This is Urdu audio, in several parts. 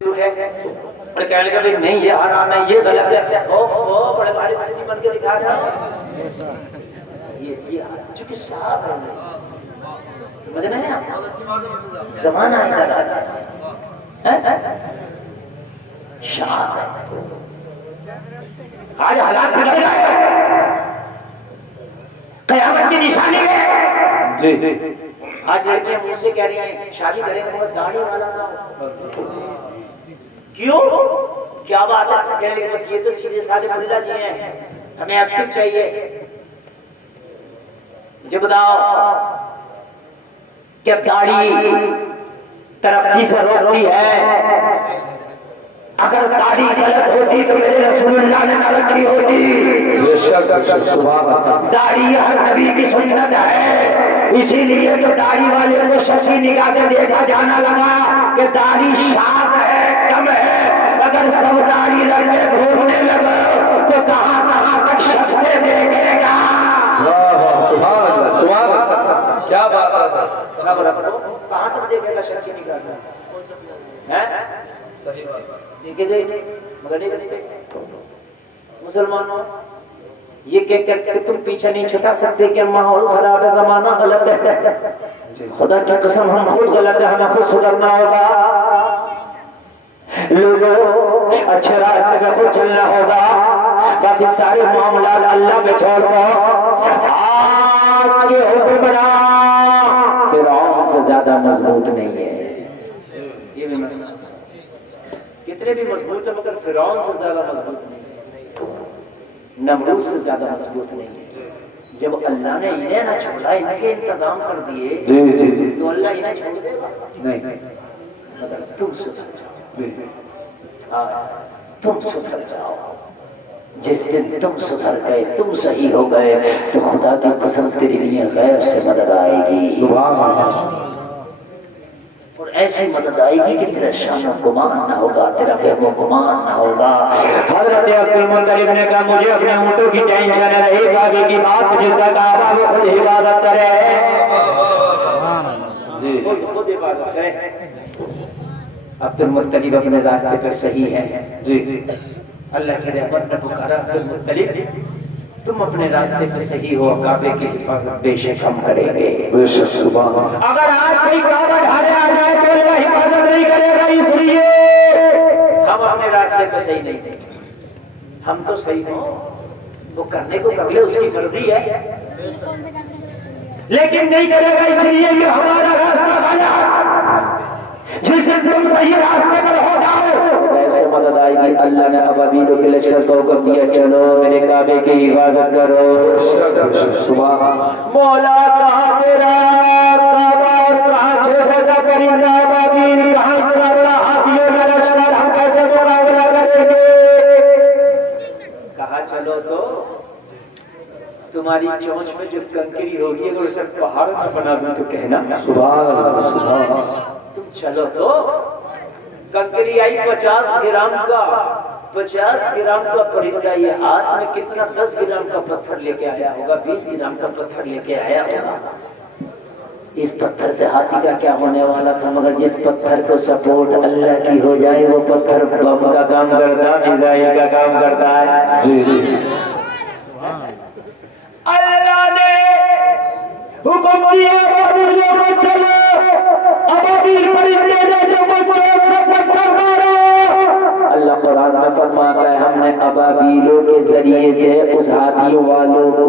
کہنے لگا نہیں یہ حرام ہے یہ غلط ہے بڑے بھاری مچھلی بن کے دکھا رہا یہ چونکہ صاحب ہے سمجھ رہے ہیں آپ زمانہ ادھر آ رہا ہے شاہ ہے آج حالات بگڑ گئے قیامت کی نشانی ہے جی آج لڑکیاں مجھ سے کہہ رہی ہیں شادی کریں گے بہت داڑھی والا نہ ہو کیوں کیا بات ہے کہنے لگے بس یہ تو سیدھے سادے ملا جی ہیں ہمیں ایکٹیو چاہیے مجھے بتاؤ کیا داڑھی ترقی سے روکتی ہے اگر داڑھی غلط ہوتی تو میرے رسول اللہ نے نہ رکھی ہوتی داڑھی ہر نبی کی سنت ہے اسی لیے تو داڑھی والے کو شک کی نگاہ سے دیکھا جانا لگا کہ داڑھی شاذ ہے کم ہے اگر سب داڑھی رکھے گھومنے لگا تو کہاں کہاں تک شک سے دیکھے گا کیا بات ہے کہاں تک دیکھے گا شک کی نگاہ سے دیکھے گئے مگر نہیں دیکھے مسلمانوں یہ کہ تم پیچھے نہیں چھٹا سکتے کہ ماحول خراب ہے زمانہ غلط ہے خدا کی قسم ہم خود غلط ہے ہمیں خود سدھرنا ہوگا لوگوں اچھے راستے پہ خود چلنا ہوگا باقی سارے معاملات اللہ پہ چھوڑ دو آج کے حکمران فرعون سے زیادہ مضبوط نہیں ہے یہ بھی کتنے بھی مضبوط ہے مگر فرعون سے زیادہ مضبوط نہیں ہے نمرود سے زیادہ مضبوط نہیں ہے جب اللہ نے انہیں نہ چھوڑا ان کے انتظام کر دیے تو اللہ انہیں چھوڑ دے گا نہیں مگر تم سدھر جاؤ تم سدھر جاؤ جس دن تم سدھر گئے تم صحیح ہو گئے تو خدا کی قسم تیرے لیے غیب سے مدد آئے گی اور ایسی مدد آئے گی کہ تیرا شان و گمان نہ ہوگا تیرا فہم و گمان نہ ہوگا حضرت عبدالمطلب نے کہا مجھے اپنے اونٹوں کی ٹینشن ہے ایک آگے کی بات جس کا کعبہ وہ خود حفاظت کرے خود حفاظت کرے عبدالمطلب اپنے راستے پہ صحیح ہے جی اللہ کی رحمت نے پکارا عبدالمطلب تم اپنے راستے پہ صحیح ہو کعبے کی حفاظت بے شک ہم کریں گے بے شک سبحان اگر آج کوئی کعبہ ڈھالے آ جائے تو اللہ حفاظت نہیں کرے گا اس لیے ہم اپنے راستے پہ صحیح نہیں تھے ہم تو صحیح ہوں وہ کرنے کو کر لے اس کی مرضی ہے لیکن نہیں کرے گا اس لیے کہ ہمارا راستہ غلط جس دن تم صحیح راستے پر ہو جاؤ سے مدد آئے گی اللہ نے ابابیلوں کے لشکر کو حکم دیا چلو میرے کعبے کی حفاظت کرو سبحان مولا کہاں تیرا کعبہ اور کہاں چھوٹا سا پرندہ ابابیل کہاں تیرا ہاتھیوں کا لشکر ہم کیسے مقابلہ کریں گے کہا چلو تو تمہاری چونچ میں جو کنکری ہوگی اگر اسے پہاڑ میں بنا دوں تو کہنا سبحان تم چلو تو کنکری آئی 50 گرام کا 50 گرام کا پرندہ یہ ہاتھ میں کتنا 10 گرام کا پتھر لے کے آیا ہوگا 20 گرام کا پتھر لے کے آیا ہوگا اس پتھر سے ہاتھی کا کیا ہونے والا تھا مگر جس پتھر کو سپورٹ اللہ کی ہو جائے وہ پتھر بم کا کام کرتا میزائل کا کام کرتا ہے اللہ نے حکم دیا ابابیلوں کو چلو ابابیل پرندے نے جو بچوں سے پتھر مارا اللہ قرآن میں فرماتا ہے ہم نے ابابیلوں کے ذریعے سے اس ہاتھیوں والوں کو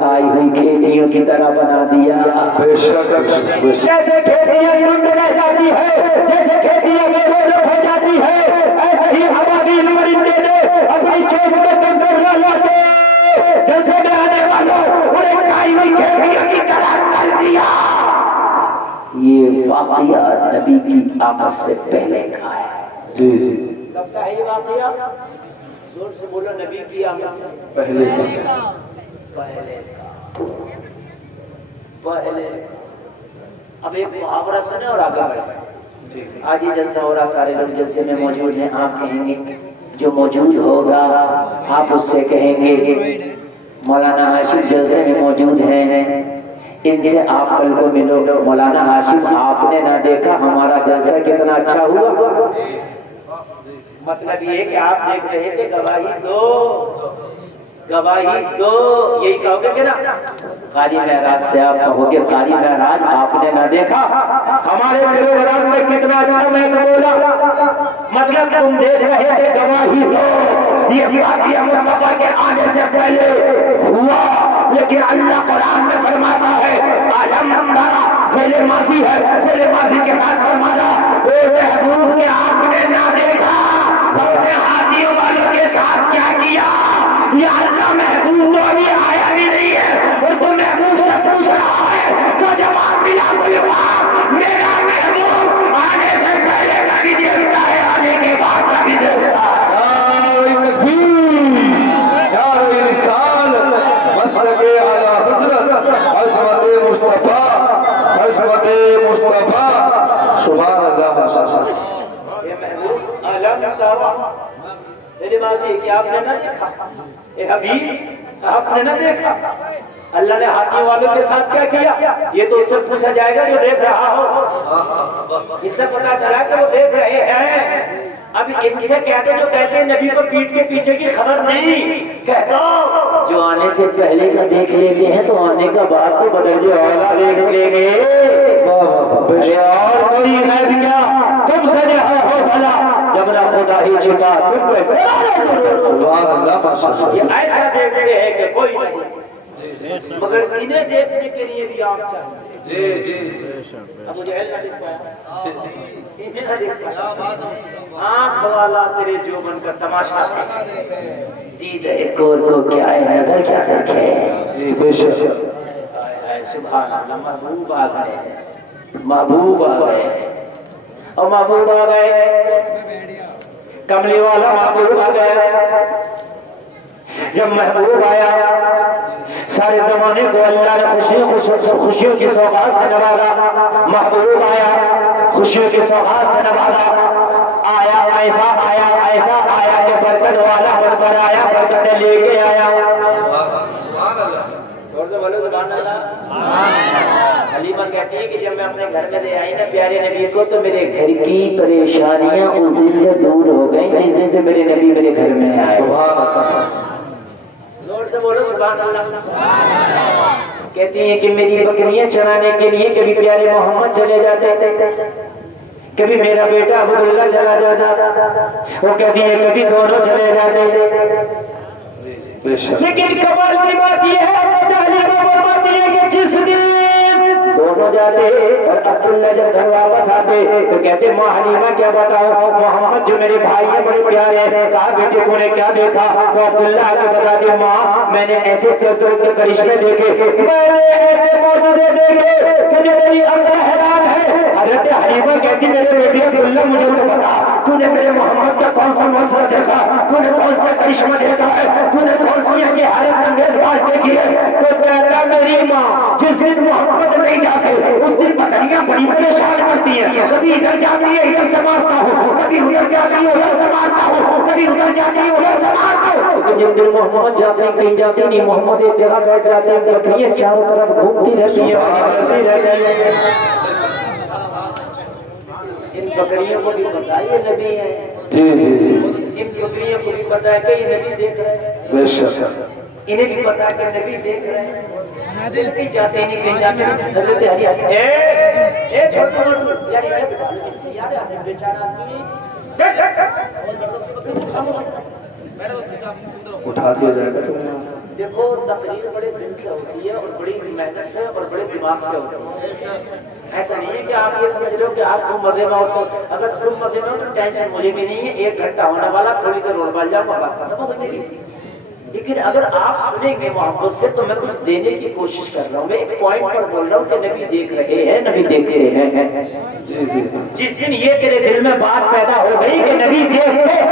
کھائی ہوئی کھیتیوں کی طرح بنا دیا جیسے کھیتیاں ٹنڈ رہ جاتی ہے جیسے کھیتیاں بے رونق ہو جاتی ہے ایسے ہی ابابیل پرندے نے اپنی چونچ میں کنکر نہ لاتے جیسے میں آنے والوں انہیں کھائی ہوئی کھیتیوں کی طرح کر دیا یہ واقعہ نبی کی آمد سے پہلے کا ہے کب کا ہے یہ واقعہ زور سے بولو نبی کی آمد سے پہلے اب ایک محاورہ سنے اور آگے بڑھیں آج یہ جلسہ ہو رہا سارے لوگ جلسے میں موجود ہیں آپ کہیں گے جو موجود ہوگا آپ اس سے کہیں گے مولانا ہاشم جلسے میں موجود ہیں ان سے آپ کل کو ملو. مولانا ہاشم آپ نے نہ دیکھا ہمارا جلسہ کتنا اچھا ہوا. مطلب یہ کہ آپ دیکھ رہے تھے گواہی دو یہی کہو گے کہ نا قاری معراج سے آپ کہو گے قاری معراج آپ نے نہ دیکھا ہمارے پروگرام میں کتنا اچھا میں نے بولا. مطلب تم دیکھ رہے تھے گواہی دو. یہ فاتحہ مصطفیٰ کے آنے سے پہلے ہوا لیکن اللہ قرآن میں فرماتا ہے عالم دارا فعل ماضی ہے. فعل ماضی کے ساتھ فرمانا اے محبوب کے آپ نے نہ دیکھا اپنے ہاتھیوں والوں کے ساتھ کیا کیا. یا اللہ محبوب تو ابھی آیا بھی نہیں ہے اور تو محبوب سے پوچھ رہا ہے تو جواب ملا بلوا میرا محبوب آنے سے پہلے کا بھی دیکھتا ہے آنے کے بعد کا بھی دیکھتا ہے. کیا آپ نے نہ دیکھا اے حبیب آپ نے نہ دیکھا اللہ نے ہاتھی والوں کے ساتھ کیا کیا. یہ تو اس سے پوچھا جائے گا جو دیکھ رہا ہو. اس سے پتا چلا کہ وہ دیکھ رہے ہیں. اب ان سے کہتے جو کہتے ہیں نبی کو پیٹ کے پیچھے کی خبر نہیں کہتا جو آنے سے پہلے کا دیکھ لیتے ہیں تو آنے کا بعد کو بدل جو آگا دیکھ لیں گے. اور کوئی غیبیہ تم سے رہا ہو بھلا جب نہ خدا ہی چھٹا تم پہ یہ ایسا دیکھتے ہیں کہ کوئی مگر انہیں دیکھنے کے لیے بھی آپ چاہیے. اب مجھے نہ دیکھ پایا انہیں نہ دیکھ سکتا آنکھ والا تیرے جوبن کا تماشا دیدہ کور کو کیا ہے نظر کیا دیکھے. سبحان اللہ محبوب آ گئے محبوب آ گئے اور محبوب آ گئے کملی والا محبوب آ گیا. جب محبوب آیا سارے زمانے کو اللہ نے خوشیوں کی سوغات سے نوازا. محبوب آیا خوشیوں کی سوغات سے نوازا. آیا ایسا آیا کہ برکت والا بن کر آیا برکتیں لے کے آیا. حلیمہ کہتی ہے کہ جب میں اپنے گھر میں لے آئی نا پیارے نبی کو تو میرے گھر کی پریشانیاں اس دن سے دور ہو گئیں جس دن سے میرے نبی میرے گھر میں آئے. زور سے بولو سبحان اللہ. کہتی ہیں کہ میری بکریاں چرانے کے لیے کبھی پیارے محمد چلے جاتے کبھی میرا بیٹا عبداللہ چلا جاتا. وہ کہتی ہے کبھی دونوں چلے جاتے. لیکن کمال کی بات یہ ہے کہ جس دن دونوں جاتے اور عبداللہ جب گھر واپس آتے تو کہتے ماں حلیمہ کیا بتاؤ محمد جو میرے بھائی ہیں بڑے پیارے ہیں. کہا بیٹے تو نے کیا دیکھا. تو عبداللہ آ کے بتا دیا ماں میں نے ایسے کرشمے دیکھے میں نے ایسے موجودے دیکھے کہ جو میری عقل حیران ہے. حضرت حلیمہ کہتی میرے بیٹے عبداللہ مجھے تو بتا تو نے میرے محمد کا کون سا منظر دیکھا تو نے کون سا کرشمہ دیکھا ہے تو نے کون سی ایسی حالت انگیز بات دیکھی ہے. تو کہتا میری ماں جس دن محمد نہیں جاتے اس دن بکریاں بڑی پریشان کرتی ہیں. کبھی ادھر جاتی ہے ادھر سے مارتا ہوں کبھی ادھر جاتی ہے ادھر سے مارتا ہوں کبھی ادھر جاتی ہے ادھر سے مارتا ہوں. جن دن محمد جاتے ہیں کہیں جاتی نہیں محمد ایک جگہ بیٹھ جاتے ہیں بکریاں چاروں طرف گھومتی رہتی ہیں. ان بکریوں کو بھی پتا ہے یہ نبی ہے. ان بکریوں کو بھی پتا ہے کہ یہ نبی دیکھ رہے ہیں. انہیں بھی پتا ہے کہ نبی دیکھ رہے ہیں. کہیں جاتے نہیں کہیں جاتے نہیں. اے چھوٹے موٹے یار اسے بتا لو اس کی یاد ہے بیچارہ آدمی اٹھا دیا جائے گا. دیکھو تقریر بڑے دل سے ہوتی ہے اور بڑی محنت سے اور بڑے دماغ سے ہوتی ہے. ایسا نہیں ہے کہ آپ یہ سمجھ لو کہ آپ خوب مزے میں ہو تو اگر خوب مزے میں ہو تو ٹینشن مجھے بھی نہیں ہے. 1 گھنٹہ ہونے والا تھوڑی دیر روڈ بال جاؤ بات ختم ہو گئی. لیکن اگر آپ سنیں گے محبت سے تو میں کچھ دینے کی کوشش کر رہا ہوں. میں ایک پوائنٹ پر بول رہا ہوں کہ نبی دیکھ رہے ہیں نبی دیکھتے ہیں. جس دن یہ تیرے دل میں بات پیدا ہو گئی کہ نبی دیکھتے ہیں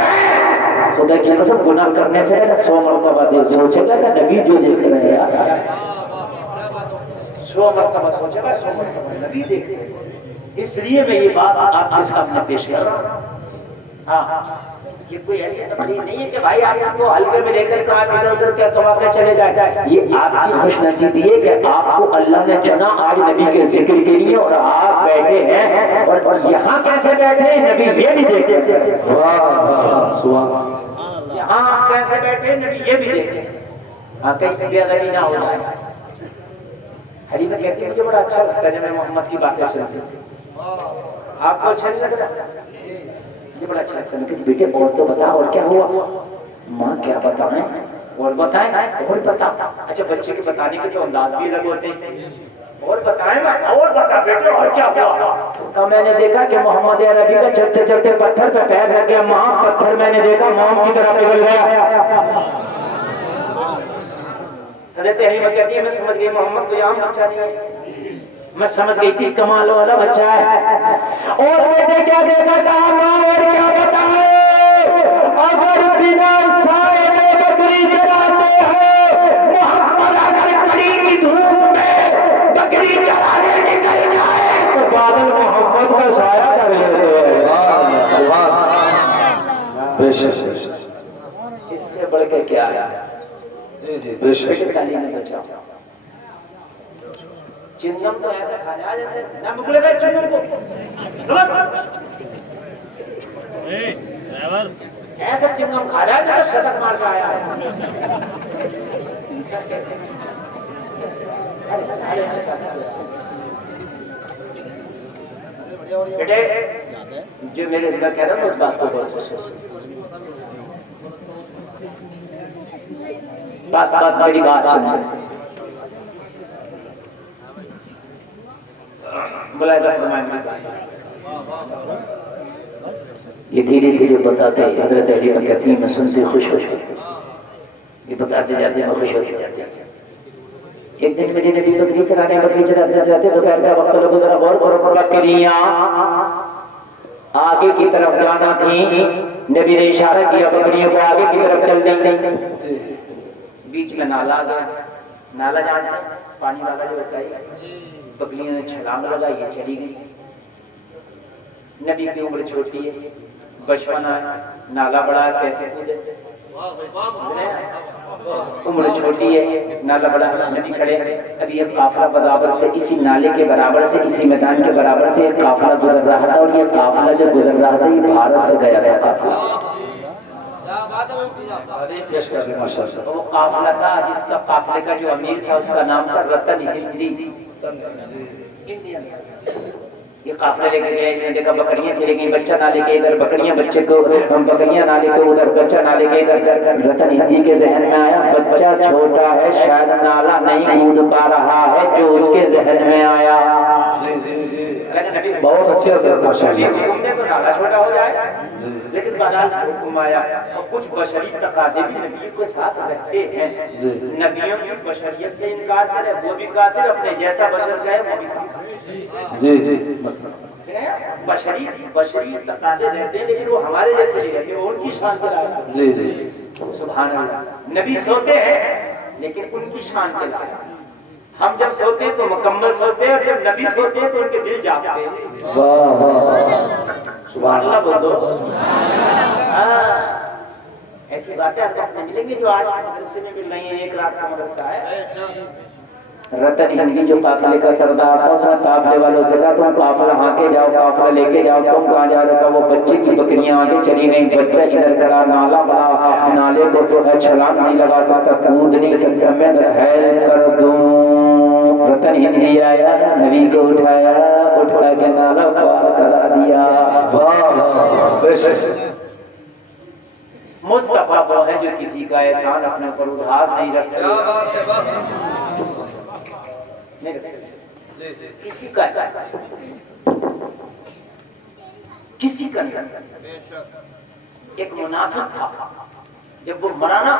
خدا کی قسم گناہ کرنے سے 100 مرتبہ سوچے گا کہ نبی جو دیکھ رہے ہیں 100 مرتبہ سوچے گا 100 مرتبہ نبی دیکھتے ہیں. اس لیے میں یہ بات آپ کے سامنے پیش کر رہا ہوں. ہاں یہ کوئی ایسی تقریر نہیں ہے کہ بھائی آپ اس کو ہلکے میں لے کر کے آپ ادھر ادھر کیا کما کے چلے جائیں. یہ آپ کی خوش نصیبی ہے کہ آپ کو اللہ نے چنا آج نبی کے ذکر کے لیے اور آپ بیٹھے ہیں اور یہاں کیسے بیٹھے ہیں نبی یہ بھی دیکھیں. یہاں آپ کیسے بیٹھے نبی یہ بھی دیکھیں. ہاں کہیں بے ادبی نہ ہو جائے. حلیمہ کہتی ہے مجھے بڑا اچھا لگتا ہے جب میں محمد کی باتیں سنتی ہوں. آپ کو اچھا نہیں لگ رہا؟ یہ بڑا اچھا لگتا ہے. بیٹے اور تو بتا اور کیا ہوا؟ ماں کیا بتائیں اور بتائیں اور بتا. اچھا بچے کے بتانے کے تو انداز بھی الگ ہوتے ہیں. اور بتائیں اور بتا بیٹے اور کیا ہوا؟ تو میں نے دیکھا کہ محمد عربی کا چلتے چلتے پتھر پہ پیر لگ گیا. ماں پتھر میں نے دیکھا موم کی طرح پگھل گیا. حضرت حلیمہ کہتی ہے میں سمجھ گئی محمد کوئی عام بچہ نہیں ہے. میں سمجھ گئی تھی کمال والا بچہ ہے. اور بیٹے کیا دیکھا کہا ماں اور کیا بتائے اگر بنا سائے میں بکری چراتے ہیں محمد اگر کڑی کی دھوپ میں بکری چرانے نکل جائے تو بادل محمد کا سایہ کر لیتے ہیں. اس سے بڑھ کے کیا ہے؟ تعلیم میں بچاؤ. چنگم تو ایسا کھانے آ جاتے ہیں نہ مکلے گئے چنگم کو ایسا چنگم کھا رہا ہے جو شتک مار کے آیا ہے. بیٹے جو میرے دل کہہ رہا ہوں اس بات کو بہت سوچو. بات میری بات سنو. یہ دھیرے دھیرے بتاتے حضرت حلیمہ کہتی میں سنتے خوش ہو جاتی. یہ بتاتے جاتے میں خوش ہو جاتی. ایک دن میری نبی بکری چراتے جاتے دوپہر کا وقت لوگوں ذرا غور کرو. بکریاں آگے کی طرف جانا تھی. نبی نے اشارہ کیا بکریوں کو آگے کی طرف چل گئی. بیچ میں نالا آ گیا. نالا جانا پانی والا جو ہوتا ہے. بکریوں نے چھلانگ لگائی یہ چلی گئی. نبی کی عمر چھوٹی ہے بچپنا ہے. نالا بڑا ہے کیسے کودے. عمر چھوٹی ہے نالا بڑا. نبی کھڑے ابھی یہ قافلہ برابر سے اسی نالے کے برابر سے اسی میدان کے برابر سے ایک قافلہ گزر رہا تھا. اور یہ قافلہ جو گزر رہا تھا یہ بھارت سے گیا تھا قافلہ. وہ قافلہ تھا جس کا قافلے کا جو امیر تھا اس کا نام تھا رتن ہندی. یہ قافلہ لے کے گیا. اس نے دیکھا بکریاں چلے گئی. بچہ نہ لے کے ادھر بکریاں بچے کو بکریاں نہ لے کے ادھر بچہ نہ لے کے ادھر. رتن ہندی کے ذہن میں آیا بچہ چھوٹا ہے شاید نالا نہیں کود پا رہا ہے. جو اس کے ذہن میں آیا بہت اچھے نالا چھوٹا ہو جائے. لیکن بادال حکم آیا اور کچھ بشری تقاضے بھی نبی کو ساتھ رکھتے ہیں. نبیوں کی بشریت سے انکار کرے وہ بھی کافر. اپنے جیسا بشر کہے وہ بھی کافر. جی جی بشری تقاضے رہتے ہیں لیکن وہ ہمارے جیسے نہیں رہتے. ان کی شان کے لائق. جی جی سبحان اللہ. نبی سوتے ہیں لیکن ان کی شان کے لائق. ہم جب سوتے ہیں تو مکمل سوتے ہیں اور جب نبی سوتے ہیں تو ان کے دل جاگتے ہیں. سبحان اللہ بول دو. ایسی باتیں آپ کو ملیں گی جو آج اس مدرسے میں مل رہی ہیں. ایک رات کا مدرسہ ہے. رتن ہندی جو قافلے کا سردار تھا اس نے قافلے والوں سے کہا تم قافلہ ہانکے جاؤ قافلہ لے کے جاؤ. تم کہاں جا رہے ہو؟ وہ بچے کی بکریاں آگے چلی گئیں. بچہ ادھر کرا نالا بڑا. نالے کو تو ہے چھلانگ نہیں لگا سکتا کود نہیں سکتا. میں ہیل کر دوں. رتن ہندی آیا نبی کو اٹھایا اٹھا کے نالا پار کرا دیا. مصطفیٰ وہ ہے جو کسی کا احسان اپنے اوپر ادھار نہیں رکھتے. کسی کا کسی کا نہیں. ایک منافق تھا جب وہ مرا نا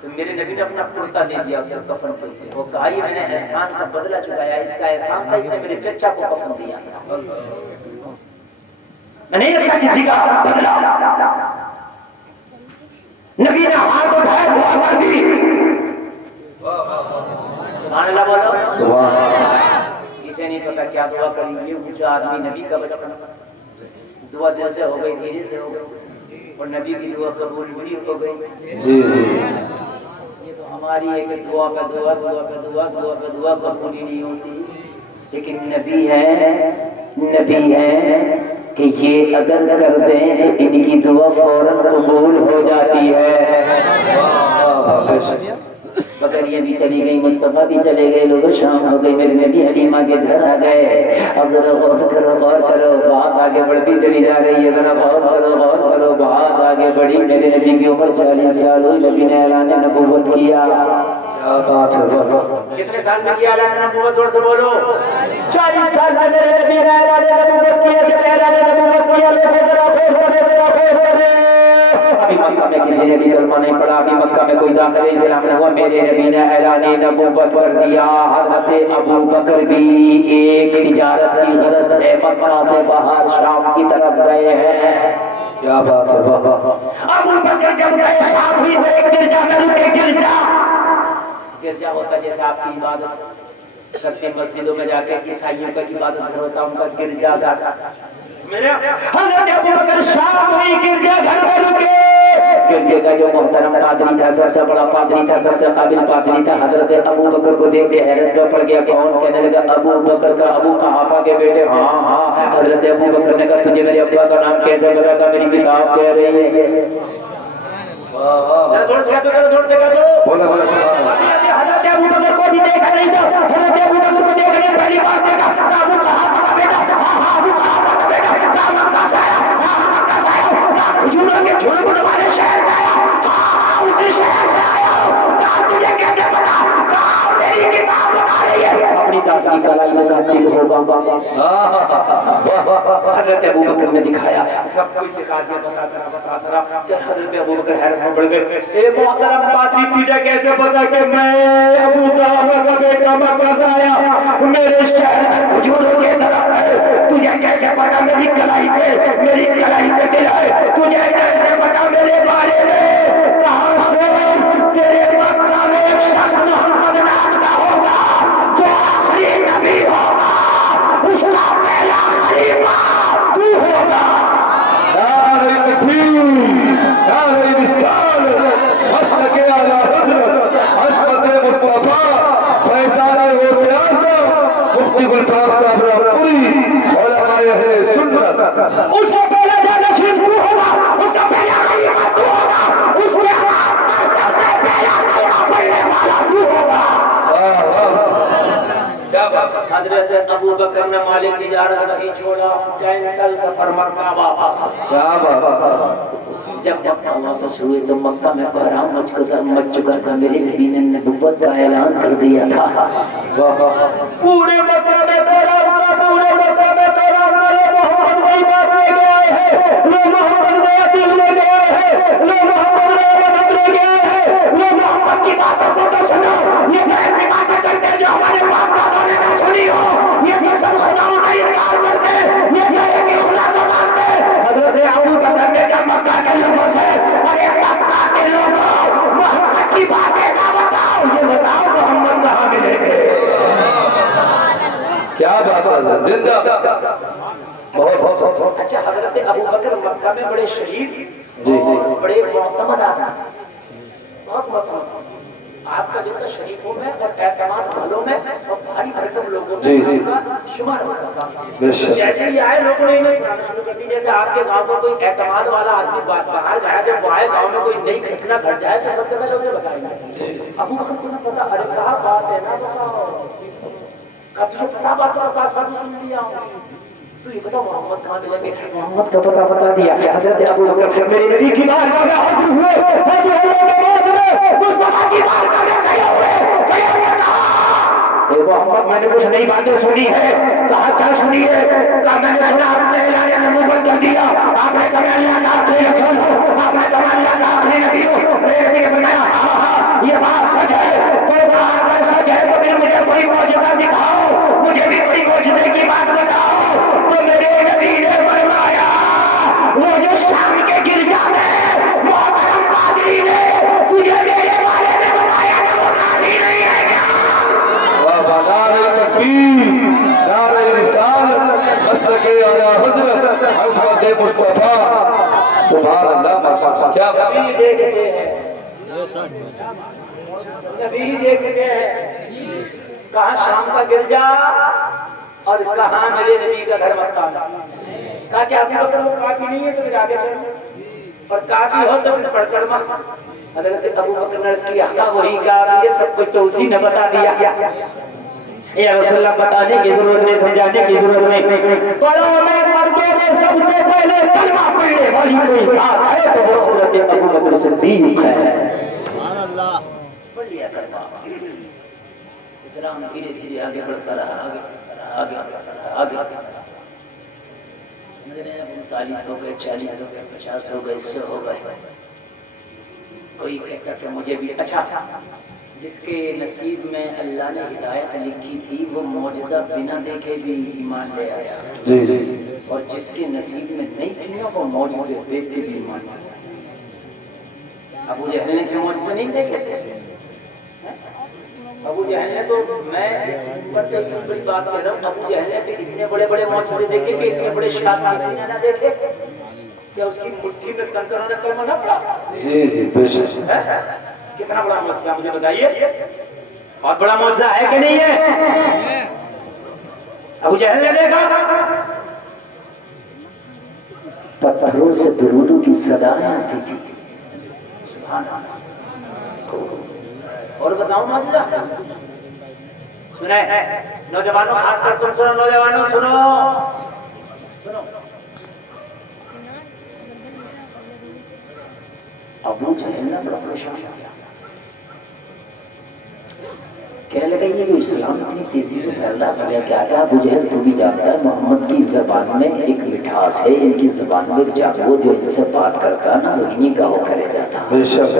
تو میرے نبی نے اپنا کرتا دے دیا اسے کفن کر دیا. وہ کہا یہ میں نے احسان کا بدلہ چکایا. اس کا احسان تھا اس نے میرے چچا کو کفن دیا. میں نہیں رکھتا کسی کا بدلہ. نبی نے ہاتھ اٹھایا دعا کر دی. سبحان اللہ بولو. کسی نہیں پتا کیا دعا کری. یہ اونچا آدمی نبی کا بچپن دعا دل سے ہو گئی دھیرے سے ہو گئی. اور نبی کی دعا قبول بھی ہو گئی. جی جی یہ تو ہماری ہے کہ دعا پہ دعا دعا پہ دعا دعا پہ دعا قبول ہی نہیں ہوتی. لیکن نبی ہے کہ یہ اگر کر دیں تو ان کی دعا فوراً قبول ہو جاتی ہے. بکریاں بھی چلی گئی، مصطفیٰ بھی چلے گئے، لوگ شام ہو گئی، میرے نبی حلیمہ کے گھر آ گئے. اب ذرا غور کرو بات آگے بڑھتی چلی جا رہی ہے. ذرا غور کرو بات آگے بڑھی. میرے نبی کی عمر 40 سال ہوئی، نبی نے اعلان نبوت کیا. کیا بات ہے! کتنے سال میں کیا اعلان نبوت؟ زور سے بولو. 40 سال میں میرے نبی نے اعلان نبوت کیا. جب اعلان نبوت کیا ابھی مکہ میں کسی نے بھی کلمہ نہیں پڑھا، ابھی مکہ میں کوئی داخل اسلام نہیں ہوا. میرے نبی نے اعلان نبوت کر دیا. حضرت ابو بکر بھی ایک تجارت کی غرض ہے مکہ سے باہر شام کی طرف گئے ہیں. کیا بات ہے! ابو بکر جب گئے شام ہی میں گرجا میں رکے. گرجا ہوتا جیسے آپ کی عبادت کرتے مسجدوں میں جا کے عیسائیوں کا عبادت ہوتا ان کا گرجا گھر. حضرت ابو بکر شام ہوئی گرجا گھر میں رکے. گرجے کا جو محترم پادری تھا، سب سے بڑا پادری تھا، سب سے قابل پادری تھا، حضرت ابو بکر کو دیکھ کے حیرت میں پڑ گیا. کون؟ کہنے لگا ابو بکر کا ابو قحافہ کے بیٹے. ہاں. حضرت ابو بکر نے کہا تجھے میرے ابا کا نام کیسے پتا تھا؟ میری کتاب کہہ رہی ہے. حضرت ابو بکر کو بھی دیکھا نہیں تھا. حضرت ابو بکر کو دیکھنے پہلی بار دیکھا ابو قحافہ کا بیٹا. ابو قحافہ کا بیٹا مکہ سے آیا، کھجوروں کے جھلمٹ والے شہر سے آیا، اسی شہر سے آیا. تجھے کیسے پتا؟ میری کتاب بتا رہی ہے. اپنی دادی کلائی میں قاتل ہوگا. حضرت ابو بکر نے دکھایا سب کچھ دکھا دیا. بتا رہا کہ حضرت ابو بکر حیرت میں پڑ گئے. اے محترم پادری تجھے کیسے پتا کہ میں ابو قحافہ کا بیٹا مکہ سے آیا؟ میرے شہر میں کھجوروں کے درخت ہے. تجھے کیسے پتا میری کلائی پہ دل ہے؟ تجھے کیسے پتا میرے بارے میں؟ کہاں سے؟ تیرے مکہ میں ایک شخص محمد نام کا ہوگا جو آخری نبی ہوگا، اس کا پہلا خلیفہ تو ہوگا. نعرہ تکبیر، نعرہ رسالت، مسلک اعلی حضرت حضرت مصطفیٰ فیضان غوث اعظم مفتی گلفام صاحب راپوری علماء اہل سنت. اس کا پہلا جانشین تو ہوگا، اس کا پہلا خلیفہ تو ہوگا، اس کے بعد سب سے پہلا کلمہ پڑھنے والا تو ہوگا. حضرت ابو بکر نے مال تجارت نہیں چھوڑا، کینسل سفر مکہ واپس. کیا بات! جب مکہ واپس ہوئے تو مکہ میں بحران مچ چکا تھا. میرے نبی نے نبوت کا اعلان کر دیا تھا. پورے مکہ میں محمد نئی بات لے کے آئے ہیں، لو محمد نیا دل لے کے آئے ہیں، لو محمد نیا مدد لے کے آئے ہیں، لو محمد کی باتوں کو تو سنو. یہ ایسی باتیں کرتے جو ہمارے باپ دادوں نے نہ سنی ہو. یہ قسم خداؤں کا انکار کرتے، یہ کہے کہ خدا کو مانتے. حضرت ابو بکر نے کہا مکہ کے لوگوں سے، ارے مکہ کے لوگوں محمد کی باتیں نہ بتاؤ، یہ بتاؤ محمد کہاں ملیں گے. کیا بات ہے! زندہ بہت. اچھا حضرت ابو بکر مکہ میں بڑے شریف، بڑے معتمد آدمی، بہت معتمد. آپ کا جتنا شریفوں میں اور اعتماد والوں میں اور بھاری بھرکم لوگوں میں آپ کا شمار ہوتا تھا. جیسے ہی آئے لوگوں نے انہیں سنانا شروع کر دی. جیسے آپ کے گاؤں میں کوئی اعتماد والا آدمی باہر جائے، جب وہ آئے گاؤں میں کوئی نئی گھٹنا گھٹ جائے تو سب سے پہلے اسے بتائیں گے. ابو بکر کو نہ پتا، ارے کہا بات ہے نا بتاؤ. کہا تجھے پتا بات کا سب سن لیا ہوں، تو یہ بتا محمد کہاں ملیں گے؟ محمد کا پتہ بتا دیا. حضرت ابو بکر میرے نبی کی بارگاہ میں حاضر ہوئے، حاضر ہونے کے بعد میں مصطفیٰ کی بارگاہ میں کھڑے ہوئے. اے محمد میں نے کچھ نئی باتیں سنی ہے. کہا کیا سنی ہے؟ کہا میں نے سنا آپ نے اعلان نبوت کر دیا. آپ نے کہا اللہ کا آخری رسول ہو، آپ نے کہا اللہ کا آخری نبی ہو. میرے نبی نے فرمایا ہاں یہ بات سچ ہے. تو اگر سچ ہے تو پھر مجھے کوئی معجزہ دکھاؤ، مجھے بھی کوئی معجزے کی بات بتاؤ. تو میرے نبی نے فرمایا وہ جو شام کے گرجا میں محترم پادری نے تجھے میرے بارے میں بتایا کہ وہ نبی نہیں ہے کیا؟ نعرہ تکبیر، نعرہ رسالت، مسلک اعلی حضرت حضرت مصطفیٰ سبحان اللہ ماشاءاللہ کیا نبی دیکھتے ہیں نبی دیکھتے ہیں کہاں شام کا گرجا اور کہاں میرے نبی کا گھر مکہ کہا کہ ابو بکر وہ کافی نہیں ہے تو پھر آگے چلو اور کافی ہو تو پھر پڑھ کر ماں حضرت ابو بکر نے عرض کیا وہی کہا یہ سب کچھ تو اسی نے بتا دیا یا رسول اللہ بتانے کی ضرورت نہیں سمجھانے کی ضرورت نہیں پڑھو میں مردوں میں سب سے پہلے کلمہ پڑھنے والی کوئی ساتھ ہے تو وہ حضرت ابو بکر صدیق ہے سبحان اللہ پڑھ لیا کلمہ اسلام دھیرے دھیرے آگے بڑھتا رہا آگے مجھے 39 ہو گئے 40 ہو گئے 50 ہو گئے 100 ہو گئے کوئی کہتا کہ مجھے بھی اچھا جس کے نصیب میں اللہ نے ہدایت لکھی تھی وہ معجزہ بنا دیکھے بھی ایمان لے آیا اور جس کے نصیب میں نہیں تھی نا وہ معجزے دیکھ کے بھی ایمان لے آیا ابو جہل نے کیوں معجزے نہیں دیکھے تھے ابو جہل نے تو میں اس بڑی بات کہہ رہا ہوں ابو جہل نے تو اتنے بڑے بڑے معجزے دیکھے کہ اتنے بڑے شاہ نہ دیکھے کیا اس کی مٹھی میں کنکروں نے کلمہ نہ پڑھا جی بے شک کتنا بڑا معجزہ مجھے بتائیے بہت بڑا معجزہ ہے کہ نہیں ہے ابو جہل نے دیکھا پتھروں سے درودوں کی صدائیں آتی تھی سبحان اللہ اور بتاؤں معجزہ سنیں نوجوانوں خاص کر تم سنو نوجوانوں سنو ابو جہل نے بڑا پریشان کیا کہنے لگا یہ جو اسلام اتنی تیزی سے پھیل رہا ہے کیا کیا ابو جہل تو بھی جانتا ہے محمد کی زبان میں ایک مٹھاس ہے ان کی زبان میں ایک جادو جو ان سے بات کرتا نا وہ انہیں کا وہ کرے جاتا بے شک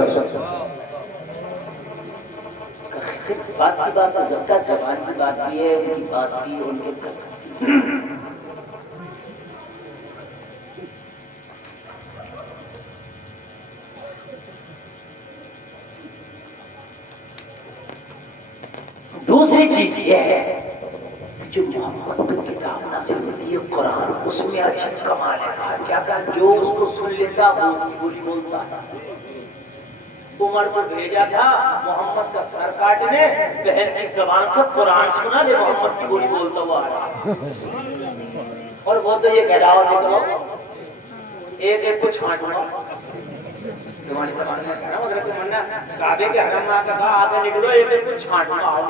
صرف بات کی بات ضبط زبان کی بات کی ہے ان کی بات کی ان کے دوسری چیز یہ ہے جو محمد کی کتاب نازل ہوتی ہے قرآن اس میں عجیب کمال ہے کیا کہ جو اس کو سن لیتا وہ اس کی بولی بولتا عمر کو بھیجا تھا محمد کا سر کاٹنے بہن کی زبان سے قرآن سنا دے محمد کی بولی بولتا ہوا اور وہ تو یہ کہہ رہا ہو ایک ایک کو چھانٹنا تمہاری زبان میں کہنا اگر تمہارا کعبے کے حرم میں کہا آگے نکلو ایک ایک کو چھانٹنا آؤ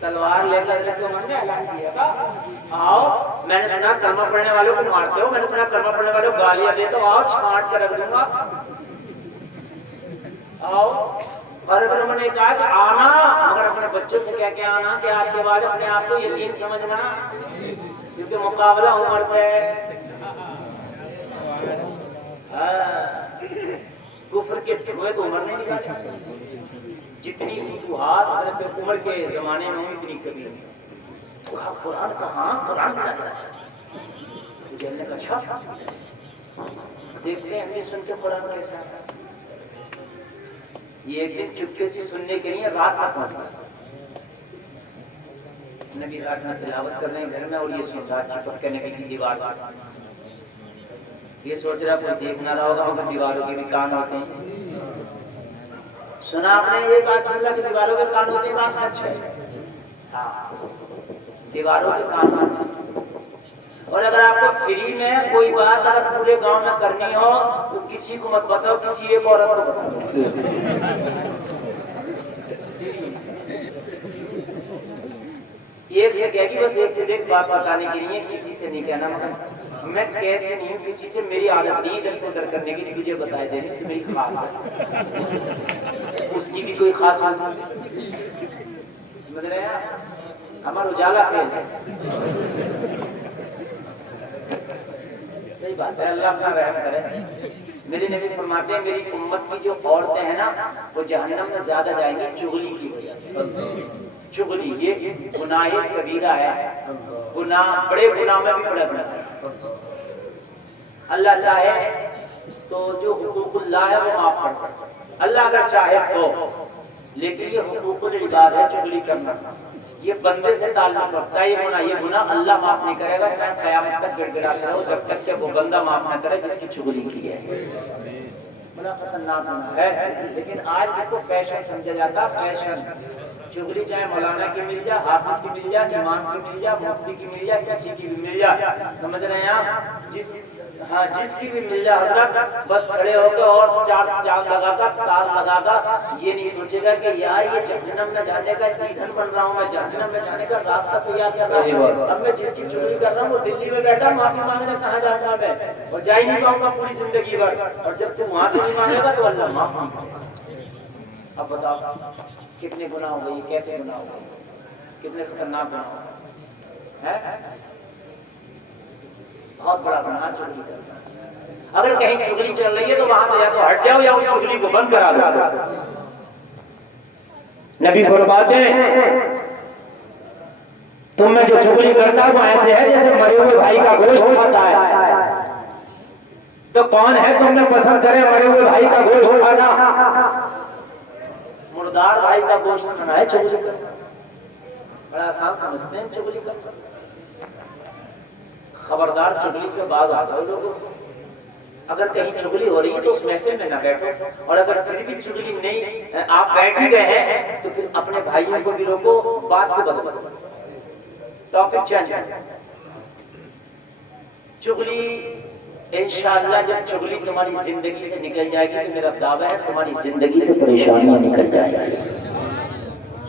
تلوار لے کر تمہارے نے اعلان کیا تھا آؤ میں نے سنا کلمہ پڑھنے والوں کو مارتے ہو میں نے سنا کلمہ پڑھنے والوں کو گالیاں دیتے ہو آؤ چھانٹ کر رکھ دوں گا آؤ اور اگر انہوں نے کہا کہ آنا مگر اپنے بچوں سے کہہ کے آنا کہ آج کے بعد اپنے آپ کو یتیم سمجھنا کیونکہ مقابلہ عمر سے کفر کے دھوئے تو عمر نہیں نکال سکتے جتنی فتوحات حضرت عمر کے زمانے میں ہوئی اتنی کبھی کہا قرآن کہاں قرآن کیا کرا ہے جہل نے کہا اچھا دیکھتے ہیں ہم یہ سن کے قرآن کیسا ہے یہ ایک دن چپکے سے سننے کے لیے رات میں پہنچا نبی رات میں تلاوت کر رہے ہیں گھر میں اور یہ سن رہا چپک کے نبی کی دیوار سے یہ سوچ رہا کوئی دیکھ نہ رہا ہوگا مگر دیواروں کے بھی کان ہوتے ہیں سنا آپ نے یہ بات سن رہا کہ دیواروں کے کان ہوتے ہیں بات سچ ہے دیواروں کے کان ہوتے ہیں اور اگر آپ کو فری میں کوئی بات اگر پورے گاؤں میں کرنی ہو تو کسی کو مت بتاؤ کسی ایک عورت کو بتاؤ ایک سے کہہ گی بس ایک سے دیکھ بات بتانے کے لیے کسی سے نہیں کہنا مگر میں کہتی نہیں ہوں کسی سے میری عادت نہیں ادھر سے ادھر کرنے کی تجھے بتائے دینے کہ میری خاص ہے اس کی بھی کوئی خاص بات سمجھ رہے ہیں ہمارا اجالا فیل ہے صحیح بات ہے اللہ اپنا رحم کرے میرے نبی فرماتے ہیں میری امت کی جو عورتیں ہیں نا وہ جہنم میں زیادہ جائیں گی چغلی کی وجہ سے چغلی یہ گناہ کبیرہ ہے گناہ بڑے گناہ میں بھی بڑا گناہ ہے اللہ چاہے تو جو حقوق اللہ ہے وہ معاف کرتا اللہ اگر چاہے تو لیکن یہ حقوق العباد ہے چغلی کرنا یہ بندے سے تعلق رکھتا ہے، یہ گناہ اللہ معاف نہیں کرے گا، چاہے قیامت تک گڑگڑاتے رہو جب تک کہ وہ بندہ معاف نہ کرے جس کی چغلی کی ہے۔ بڑا خطرناک گناہ ہے، لیکن آج اس کو فیشن سمجھا جاتا، فیشن۔ چغلی چاہے مولانا کی مل جائے، حافظ کی مل جائے، امام کی مل جائے، مفتی کی مل جائے، کسی کی بھی مل جائے، سمجھ رہے ہیں آپ؟ جس کی بھی مل جائے حضرت، بس کھڑے ہو کے اور چاند لگا کر تار لگا کر یہ نہیں سوچے گا کہ یار یہ جہنم میں جانے کا ایندھن بن رہا ہوں، میں جہنم میں جانے کا راستہ تیار کر رہا ہوں۔ اب میں جس کی چغلی کر رہا ہوں وہ دلی میں بیٹھا معافی مانگنے کہاں جاؤں گا میں، اور جا ہی نہیں پاؤں گا پوری زندگی بھر، اور جب تم وہاں سے نہیں مانگے گا تو اللہ معاف نہیں کرے گا۔ اب بتاؤ کتنے گناہ ہو گئے، کیسے گناہ ہو گئے، کتنے خطرناک گناہ ہو گئے، بہت بڑا گناہ چغلی کرنا۔ اگر کہیں چغلی چل رہی ہے تو وہاں پہ یا تو ہٹ جاؤ یا ان چغلی کو بند کرا دو۔ نبی فرماتے ہیں تم میں جو چغلی کرتا ہے وہ ایسے ہے جیسے مرے ہوئے بھائی کا گوشت کھاتا ہے۔ تو کون ہے تم میں پسند کرے مرے ہوئے بھائی کا گوشت کھانا؟ مردار بھائی کا گوشت کھانا ہے چغلی کرنا، بڑا آسان سمجھتے ہیں چغلی کرنا۔ خبردار چغلی سے باز آ جاؤ لوگوں، اگر کہیں چغلی ہو رہی ہے تو اس محفل میں نہ بیٹھو، اور اگر پھر بھی چغلی نہیں آپ بیٹھ ہی گئے ہیں تو پھر اپنے بھائیوں کو بھی روکو، بات کو بدلو، ٹاپک چینج۔ چغلی انشاءاللہ جب چغلی تمہاری زندگی سے نکل جائے گی تو میرا دعویٰ ہے تمہاری زندگی سے پریشانیاں نکل جائیں گی۔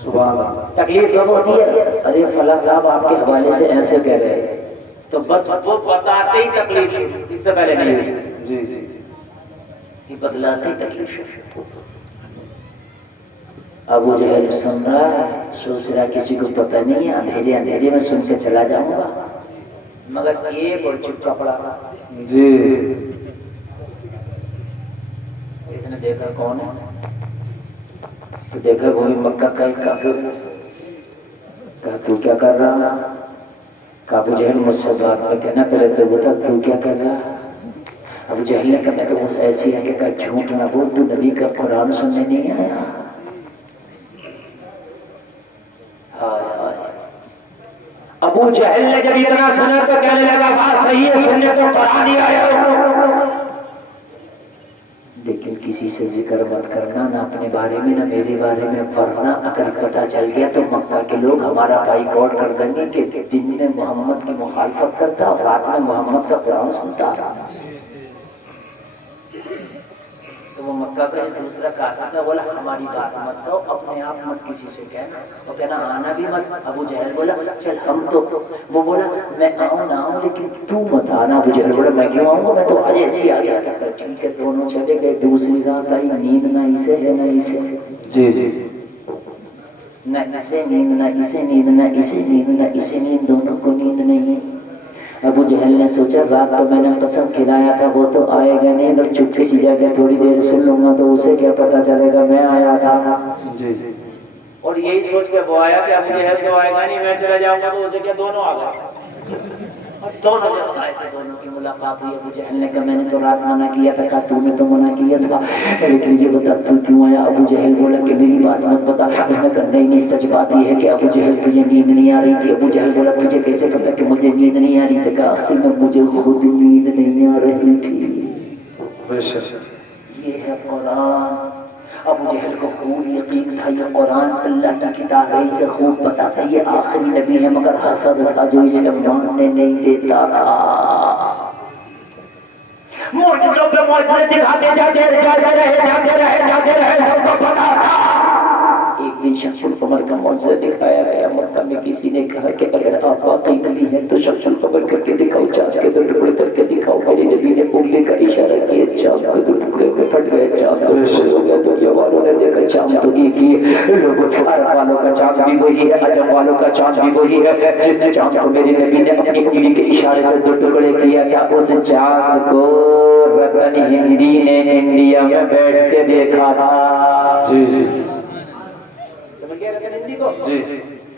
سبحان اللہ۔ تکلیف کب ہوتی ہے؟ ارے فلاں صاحب آپ کے حوالے سے ایسے کہہ رہے ہیں، تو بس وہ بتاتے ہی تکلیف، اس سے پہلے نہیں، جی جی یہ بدلاتے ہی تکلیف۔ ابو جہل سن رہا ہے، سوچ رہا کسی کو پتہ نہیں ہے، اندھیرے اندھیرے میں سن کے چلا جاؤں گا، مگر ایک اور چپکا پڑا جی اس نے دیکھا کون ہے، تو دیکھا وہی مکہ کا ایک کافر، کہا تو کیا کر رہا؟ کہا ابو جہل مجھ سے بات میں کہنا، پہلے تو بتا تو کیا کر رہا؟ ابو جہل نے کہا میں تو بس ایسی ہے کہ کہا جھوٹ نہ بول، تو نبی کا قرآن سننے نہیں آیا؟ ابو جہل نے جب اتنا سنا تو کہنے لگا بات صحیح ہے، سننے تو قرآن ہی آیا ہو، لیکن کسی سے ذکر مت کرنا، نہ اپنے بارے میں نہ میرے بارے میں، ورنہ اگر پتہ چل گیا تو مکہ کے لوگ ہمارا بائیک آؤٹ کر دیں گے کہ دن میں محمد کی مخالفت کرتا اور رات میں محمد کا قرآن سنتا۔ تو وہ مکہ کا دوسرا کافر تھا، بولا ہماری بات مت کہو، اپنے آپ مت کسی سے کہنا، اور کہنا آنا بھی مت۔ ابو جہل بولا چل ہم تو، وہ بولا میں آؤں نہ آؤں لیکن تو مت آنا۔ ابو جہل بولا میں کیوں آؤں گا، میں تو آج ایسے ہی آ گیا تھا۔ ٹھیک ہے، دونوں چلے گئے۔ دوسری رات آئی، نیند نہ اسے ہے نہ اسے، جی جی نہ اسے نیند نہ اسے نیند، نہ اسے نیند نہ اسے نیند، دونوں کو نیند نہیں۔ ابو جہل نے سوچا رات تو میں نے قسم کھلایا تھا وہ تو آئے گا نہیں، اگر چپکے سی جا کے تھوڑی دیر سن لوں گا تو اسے کیا پتا چلے گا میں آیا تھا۔ جی اور یہی سوچ کے وہ آیا کہ ابو جہل تو آئے گا نہیں، میں چلا جاؤں گا تو اسے کیا، دونوں آ گئے، اور دونوں جب آئے تھے دونوں کی ملاقات ہوئی۔ ابو جہل نے کہا میں نے تو رات منع کیا تھا، کہا تو نے تو منع کیا تھا، لیکن یہ بتا تو کیوں آیا؟ ابو جہل بولا کہ میری بات مت بتا۔ اس نے کہا نہیں سچ بات یہ ہے کہ ابو جہل تجھے نیند نہیں آ رہی تھی۔ ابو جہل بولا تجھے کیسے پتا کہ مجھے نیند نہیں آ رہی تھی؟ کہا اصل میں مجھے خود نیند نہیں آ رہی تھی۔ یہ ہے قرآن۔ ابو جہل کو خوب یقین تھا یہ قرآن اللہ کی کتاب ہے، اسے خوب پتا تھا یہ آخری نبی ہے، مگر حسد تھا جو اسے ماننے نہیں دیتا تھا۔ معجزوں پہ معجزے دکھاتے جاتے رہے، سب کو پتا تھا۔ ایک دن شمس القمر کا معجزہ دکھایا گیا، مکہ میں کسی نے کہا کہ اگر آپ واقعی نبی ہیں تو شمس القمر کر کے دکھاؤ، چاند کے دو ٹکڑے کر کے دکھاؤ۔ میرے نبی نے انگلی کا اشارہ کیا، چاند کے دو ٹکڑے میں پھٹ گئے، چاند ہو گیا۔ دنیا والوں نے دیکھا چاند تو ایک ہی ہے، لوگوں عرب والوں کا چاند بھی وہی ہے، عجم والوں کا چاند بھی وہی ہے۔ جس نے چاند کو میرے نبی نے اپنی انگلی کے اشارے سے دو ٹکڑے کیا تھا، اس چاند کو رتن ہندی نے انڈیا میں بیٹھ کے دیکھا تھا۔ جی جی سمجھ گئے رتن ہندی کو؟ جی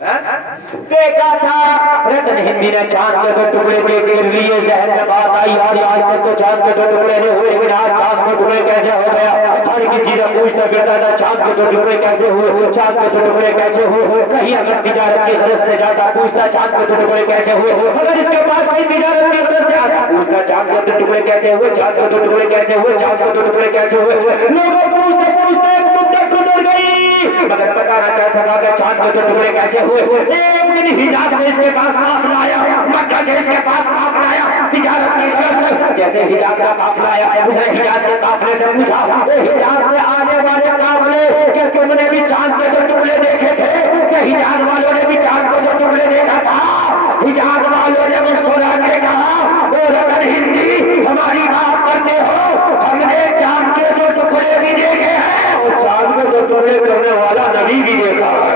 دیکھا تھا رتن ہندی نے چاند کے دو ٹکڑے دیکھ کر لیے ذہن میں بات آئی یار آج تک تو چاند کے دو ٹکڑے نہیں ہوئے لیکن آج چاند کے ٹکڑے کیسے ہو گیا ہر کسی سے پوچھتا پھرتا تھا چاند کے دو ٹکڑے کیسے ہوئے چاند کے دو ٹکڑے کیسے ہوئے کہیں اگر تجارت کی غرض سے جاتا پوچھتا چاند کے دو ٹکڑے کیسے ہوئے اگر اس کے پاس کوئی تجارت کی غرض سے آتا پوچھتا چاند کے دو ٹکڑے کیسے ہوئے چاند کے دو ٹکڑے کیسے ہوئے چاند کے دو ٹکڑے کیسے ہوئے لوگوں پوچھتے پوچھتے ایک مدت گزر گئی مگر پتا نہ چل سکا کہ چاند کے دو ٹکڑے کیسے ہوئے ایک دن حجاز سے اس کے پاس قافلہ آیا مکہ سے اس کے پاس قافلہ آیا تجارت کی غرض سے جیسے حجاز کا قافلہ آیا اس نے حجاز کے قافلے سے پوچھا حجاز سے آنے والے قافلے کہ تم نے بھی چاند کے دو ٹکڑے دیکھے تھے کہ حجاز والوں نے بھی چاند کے دو ٹکڑے دیکھا تھا حجاز والوں نے مسکرا کے کہا او رتن ہندی ہماری بات کرتے ہو ہم نے چاند کے دو ٹکڑے بھی دیکھے ہیں اور چاند کے دو ٹکڑے کرنے والا نبی بھی دیکھا ہے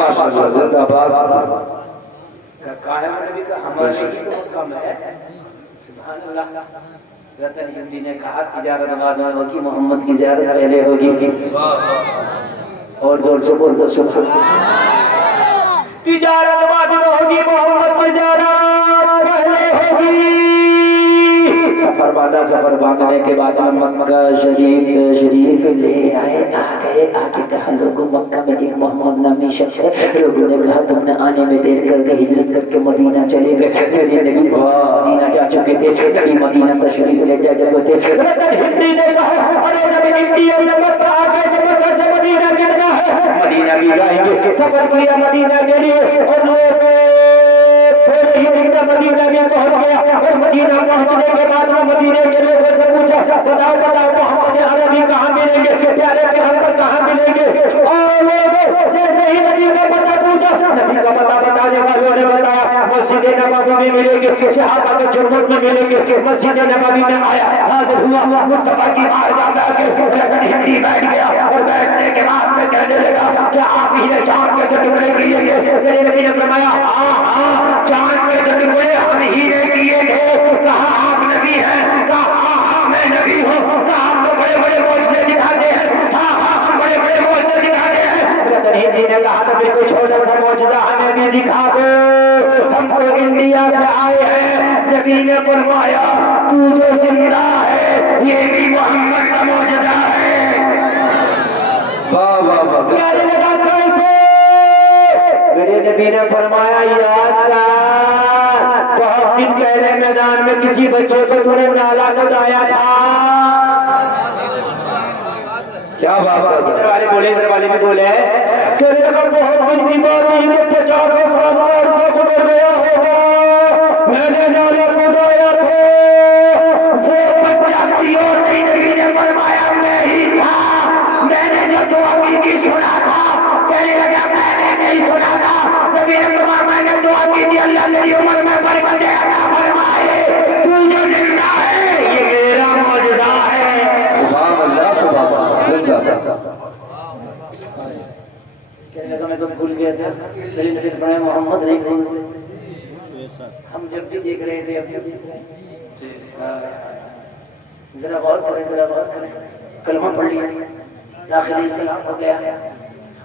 ماشاءاللہ زندہ باد قائم نبی کا ہمارے ہی تو کم ہے سبحان اللہ رتن ہندی نے کہا تجارت بعد میں ہوگی محمد کی زیارت پہلے ہوگی اور زور سے بول دو سبحان تجارت بعد میں ہوگی محمد کی زیارت پہلے ہوگی سفر باندھنے کے بعد مکہ شریف لے آئے آگے کہا لوگوں مکہ میں ایک محمد نامی شخص ہے لوگوں نے کہا تم نے آنے میں دیر کر کے ہجرت کر کے مدینہ چلے گئے میرے نبی مدینہ جا چکے تھے نبی مدینہ تشریف لے جا چکے تھے رتن ہندی نے کہا ارے نبی انڈیا سے مکہ آ گئے تو مکہ سے مدینہ کتنا ہے مدینہ بھی جائیں گے سفر کیا مدینہ کے لیے اور لوگ تھوڑے ہی دن میں مدینہ بھی پہنچ گیا اور مدینہ پہنچنے کے بعد وہ مدینے کے لوگوں سے پوچھا بتاؤ محمد عربی کہاں ملیں گے پیارے پیغمبر کہاں ملیں گے اور لوگ جیسے ہی نبی کا پتہ پوچھا نبی کا پتہ بتانے والوں نے بتایا مسجد نبوی میں ملیں گے صحابہ کے جنت میں ملیں گے مسجد نبوی میں آیا حاضر ہوا مصطفیٰ کی بارگاہ میں آ کے رتن ہندی بیٹھ گیا اور بیٹھنے کے بعد میں کہنے لگا کیا آپ ہی نے چاند کے ٹکڑے کیے گے میرے نبی نے فرمایا ہاں چاند کے ٹکڑے ہم ہی نے کیے گے کہا آپ نبی ہیں کہا ہاں میں نبی ہوں کہا آپ تو بڑے بڑے معجزے دکھاتے ہیں ہاں ہم بڑے بڑے معجزے دکھاتے ہیں رتن ہندی نے کہا نبی کو چھوٹا سا معجزہ ہمیں بھی دکھا دو ہم تو انڈیا سے آئے ہیں نبی نے فرمایا تو جو زندہ ہے یہ بھی محمد کا معجزہ ہے واہ واہ واہ پیارے لگا کیسے میرے نبی نے فرمایا یاد کر بہت دن پہلے میدان میں کسی بچے کو تو نے نالا بتایا تھا کیا بات ہے والے بولے ادھر والے بھی بولے تیرے لگا بہت دن کی بات نہیں کہ 50 سال سے گزر گیا ہوگا میں نے نالا بتایا تھا وہ بچہ کوئی اور نہیں نبی نے فرمایا میں ہی تھا میں نے جو دعا کی سنا تھا کہنے لگا میں نے نہیں سنا تھا نبی نے فرمایا میں نے دعا کی تھی اللہ میری عمر میں برکت عطا فرمائے تو جو زندہ ہے یہ میرا معجزہ ہے سبحان اللہ سبحان اللہ زندہ کہنے لگا میں تو بھول گیا تھا چلیے نبی فرمایا محمد نہیں بھول ہم جب بھی دیکھ رہے تھے اب بھی دیکھ رہے ہیں ذرا غور کریں کلمہ پڑھ لیا داخلی اسلام ہو گیا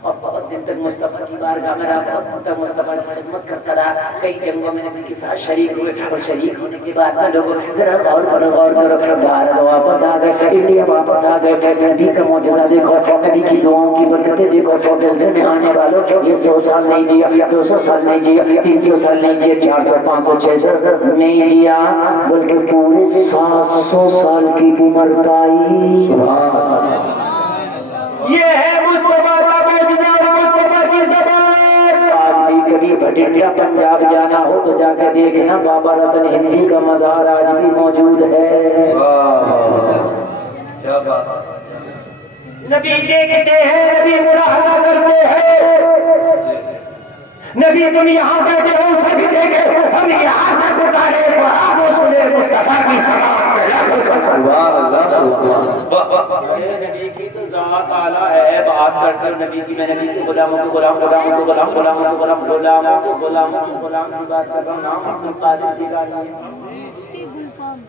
اور بہت دن تک مصطفیٰ کی بارگاہ میں رہا بہت دن تک مصطفیٰ کی خدمت کرتا رہا کئی جنگوں میں نبی کے ساتھ شریک ہوئے اور شریک ہونے کے بعد میں لوگوں ذرا غور کرو بھارت واپس آ گئے انڈیا واپس آ گئے نبی کا معجزہ دیکھو نبی کی دعاؤں کی برکتیں دیکھو جلسے میں آنے والوں یہ 100 سال نہیں جیا 200 سال نہیں جیا 300 سال نہیں جیا 400 500 600 نہیں جیا بلکہ پورے 700 سال کی عمر پائی یہ ہے مصطفیٰ کا معجزہ اور مصطفیٰ کی زبان آپ بھی کبھی بھٹنڈیا پنجاب جانا ہو تو جا کے دیکھنا بابا رتن ہندی کا مزار آج بھی موجود ہے نبی دیکھتے ہیں نبی مراحلہ کرتے ہیں نبی تم یہاں بیٹھے ہو سبھی دیکھے ہم یہاں سے پکارے تو آپ سنے مصطفیٰ کی زبان نبی کی تو ذات اعلیٰ ہے بات کرتے ہو نبی کی میں نبی کے غلاموں کو غلام کی بات کر رہا ہوں نام عبد القادر جی کا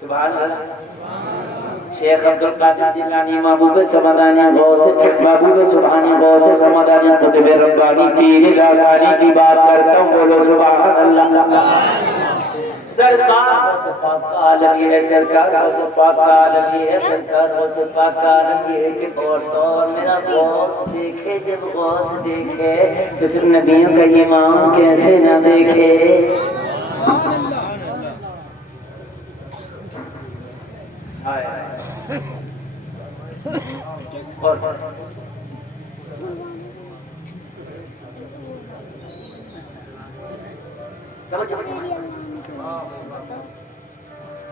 سبحان اللہ شیخ عبدالقادر جیلانی محبوب سمدانی غوث محبوب سبحانی غوث سمدانی قطب ربانی پیر رازانی کی بات کرتا ہوں، بولو سبحان اللہ۔ سرکار غوث پاک کا عالم یہ ہے، سرکار غوث پاک کا عالم یہ ہے، سرکار غوث پاک کا عالم یہ ہے کہ اور میرا غوث دیکھے، جب غوث دیکھے تو پھر نبیوں کا امام کیسے نہ دیکھے۔ اور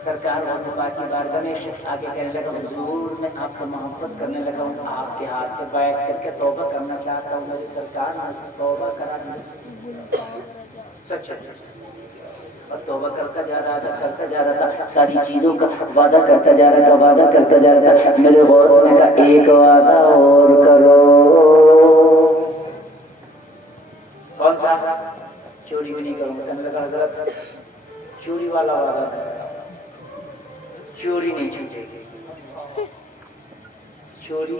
سرکار غوث پاک کی بارگاہ میں شخص آگے کہنے لگا، حضور میں آپ سے محبت کرنے لگا ہوں، آپ کے ہاتھ پہ بیٹھ کر کے توبہ کرنا چاہتا ہوں، میری سرکار مجھ سے توبہ کرا دیں۔ سچ اور توبہ کرتا جا رہا تھا، ساری چیزوں کا وعدہ کرتا جا رہا تھا، میرے غوث نے کہا ایک وعدہ اور کرو۔ کون سا؟ چوری بھی نہیں کروں گا۔ کہنے لگا حضرت چوری والا وعدہ ہے، چوری نہیں چھوٹے گی، چوری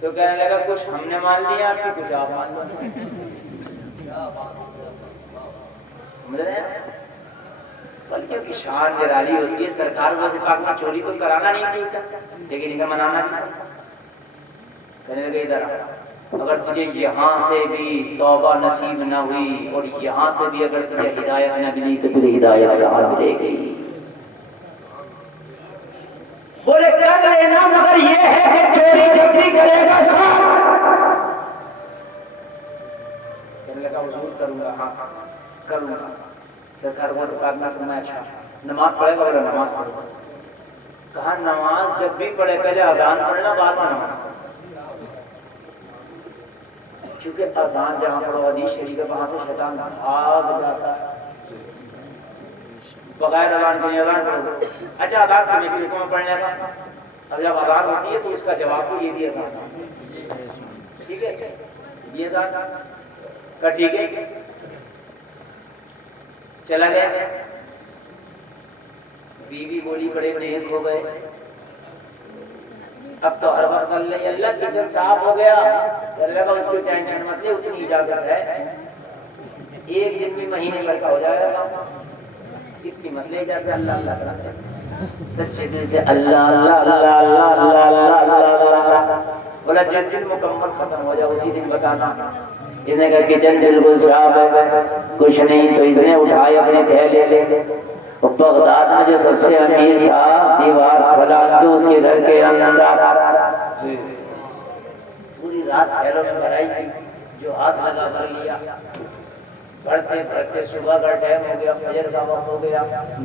تو کہنے لگا کچھ ہم نے مان لیا، آپ کی کچھ آپ مان لو۔ بلکہ کی شان نرالی ہوتی ہے، سرکار غوث پاک میں چوری تو کرانا نہیں چاہیے لیکن اسے منانا نہیں۔ کہنے لگے ادھر اگر تجھے یہاں سے بھی توبہ نصیب نہ ہوئی اور یہاں سے بھی اگر تجھے ہدایت نہ ملی تو تجھے ہدایت کہاں ملے گی؟ بولے کر لینا، مگر یہ ہے کہ چوری جب بھی کرے گا ساتھ۔ کہنے لگا حضور کروں گا، ہاں کروں گا۔ سرکار وہ مقابلہ فرمایا اچھا نماز پڑھے گا؟ نماز پڑھے گا۔ کہا نماز جب بھی پڑھے پہلے اذان پڑھنا، بعد میں نماز پڑھنا، کیونکہ اذان جہاں پڑھو حدیث شریف ہے وہاں سے شیطان بھاگ جاتا ہے۔ بغیر اذان کے اذان پڑھو۔ اچھا اذان کرنے کی حکم پڑھنے کا، اب جب اذان ہوتی ہے تو اس کا جواب تو یہ بھی اذان، ٹھیک ہے یہ اذان کا، ٹھیک ہے چلا گیا۔ بیوی بولی بڑے نیک ہو گئے، اب تو ہر وقت اللہ کچن صاف ہو گیا، اللہ کا اس کی ٹینشن مت لے، اتنی اجازت ہے، ایک دن بھی مہینے بھر کا ہو جائے گا، اتنی مت لے جاتے، اللہ اللہ کراتے سچے دل سے اللہ اللہ اللہ اللہ اللہ اللہ اللہ۔ بولا جس دن مکمل ختم ہو جائے اسی دن بتانا۔ اس نے کہا کچن بالکل صاف ہے، کچھ نہیں، تو اس نے اٹھائے اپنے تھیلے لے، بغداد میں جو سب سے امیر تھا دیوار پھلان کے اس کے گھر کے اندر پوری رات پھیلوں میں بھرائی تھی، جو ہاتھ لگا کر لیا، پڑھتے پڑھتے صبح کا ٹائم ہو گیا، فجر کا وقت ہو گیا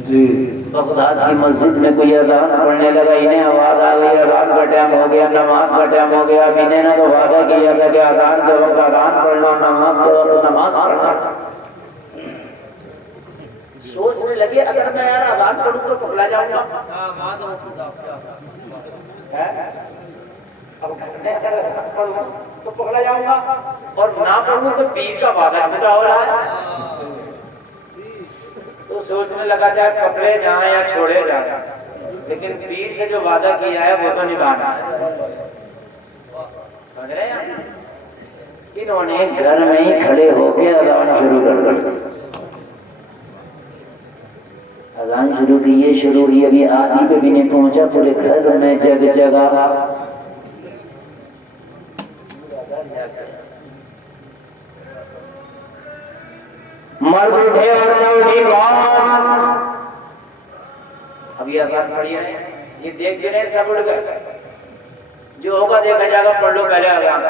جی۔ بغداد کی مسجد میں کوئی اذان پڑھنے لگا، انہیں آواز آ گئی اذان کا ٹائم ہو گیا، نماز کا ٹائم ہو گیا۔ انہیں نہ تو وعدہ کیا تھا کہ اذان کے وقت اذان پڑھنا، نماز کے وقت نماز پڑھنا۔ سوچنے لگے اگر میں یار اذان پڑھوں تو پکڑا جاؤں گا، اب اگر پڑھوں تو پکڑا جاؤں گا، اور نہ پڑھوں تو پیر کا وعدہ پورا ہو رہا ہے۔ تو سوچنے لگا چاہے پکڑے جائیں یا چھوڑے جائیں، لیکن پیر سے جو وعدہ کیا ہے وہ تو نبھانا ہے۔ انہوں نے گھر میں ہی کھڑے ہو کے اذان شروع کر دی، اذان شروع کی، یہ شروع ہوئی، ابھی آدھی پہ بھی نہیں پہنچا، پورے گھر میں جگ جگہ مرد اٹھے اور نوجوان، اب یہ اذان پڑھی ہے، یہ دیکھ کے نہیں سب اٹھ گئے، جو ہوگا دیکھا جائے گا، پڑھ لو پہلے اذان۔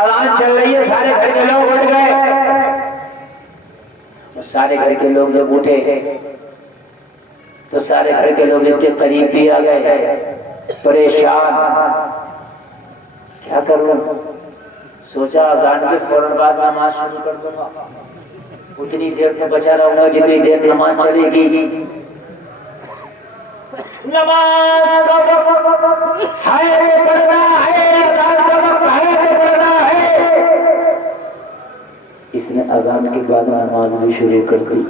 اذان چل رہی ہے، سارے گھر کے لوگ اٹھ گئے، سارے گھر کے لوگ جب اٹھے تو سارے گھر کے لوگ اس کے قریب بھی آ گئے، پریشان، کیا کروں؟ سوچا اذان کے فوراً بعد نماز شروع کر دوں گا، اتنی دیر میں بچا رہوں گا جتنی دیر نماز چلے گی۔ نماز کا وقت ہے تو پڑھنا ہے، اذان کا وقت ہے تو پڑھنا ہے۔ اس نے اذان کے بعد نماز بھی شروع کر دی.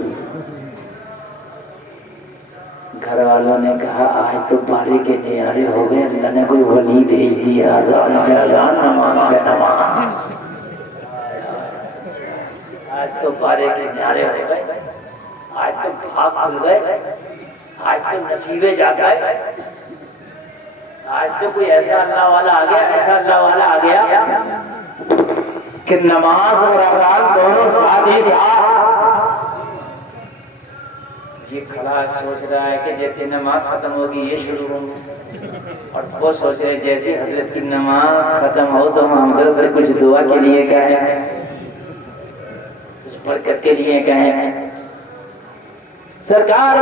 گھر والوں نے کہا آج تو پارے کے نیارے ہو گئے, اللہ نے کوئی ولی بھیج دیا, اذان پہ اذان نماز پہ نماز. آج تو پارے کے نیارے ہو گئے, آج تو بھاگ کھل گئے, آج تو نصیبے جا گئے, آج تو کوئی ایسا اللہ والا آ گیا, ایسا اللہ والا آ گیا کہ نماز اور اذان دونوں ساتھ ہی ساتھ. یہ کھڑا سوچ رہا ہے کہ جیسے نماز ختم ہوگی یہ شروع ہوگی, اور وہ سوچ رہے جیسے حضرت کی نماز ختم ہو تو ہم حضرت سے کچھ دعا کے لیے کہیں, کچھ برکت کے لیے کہیں. سرکار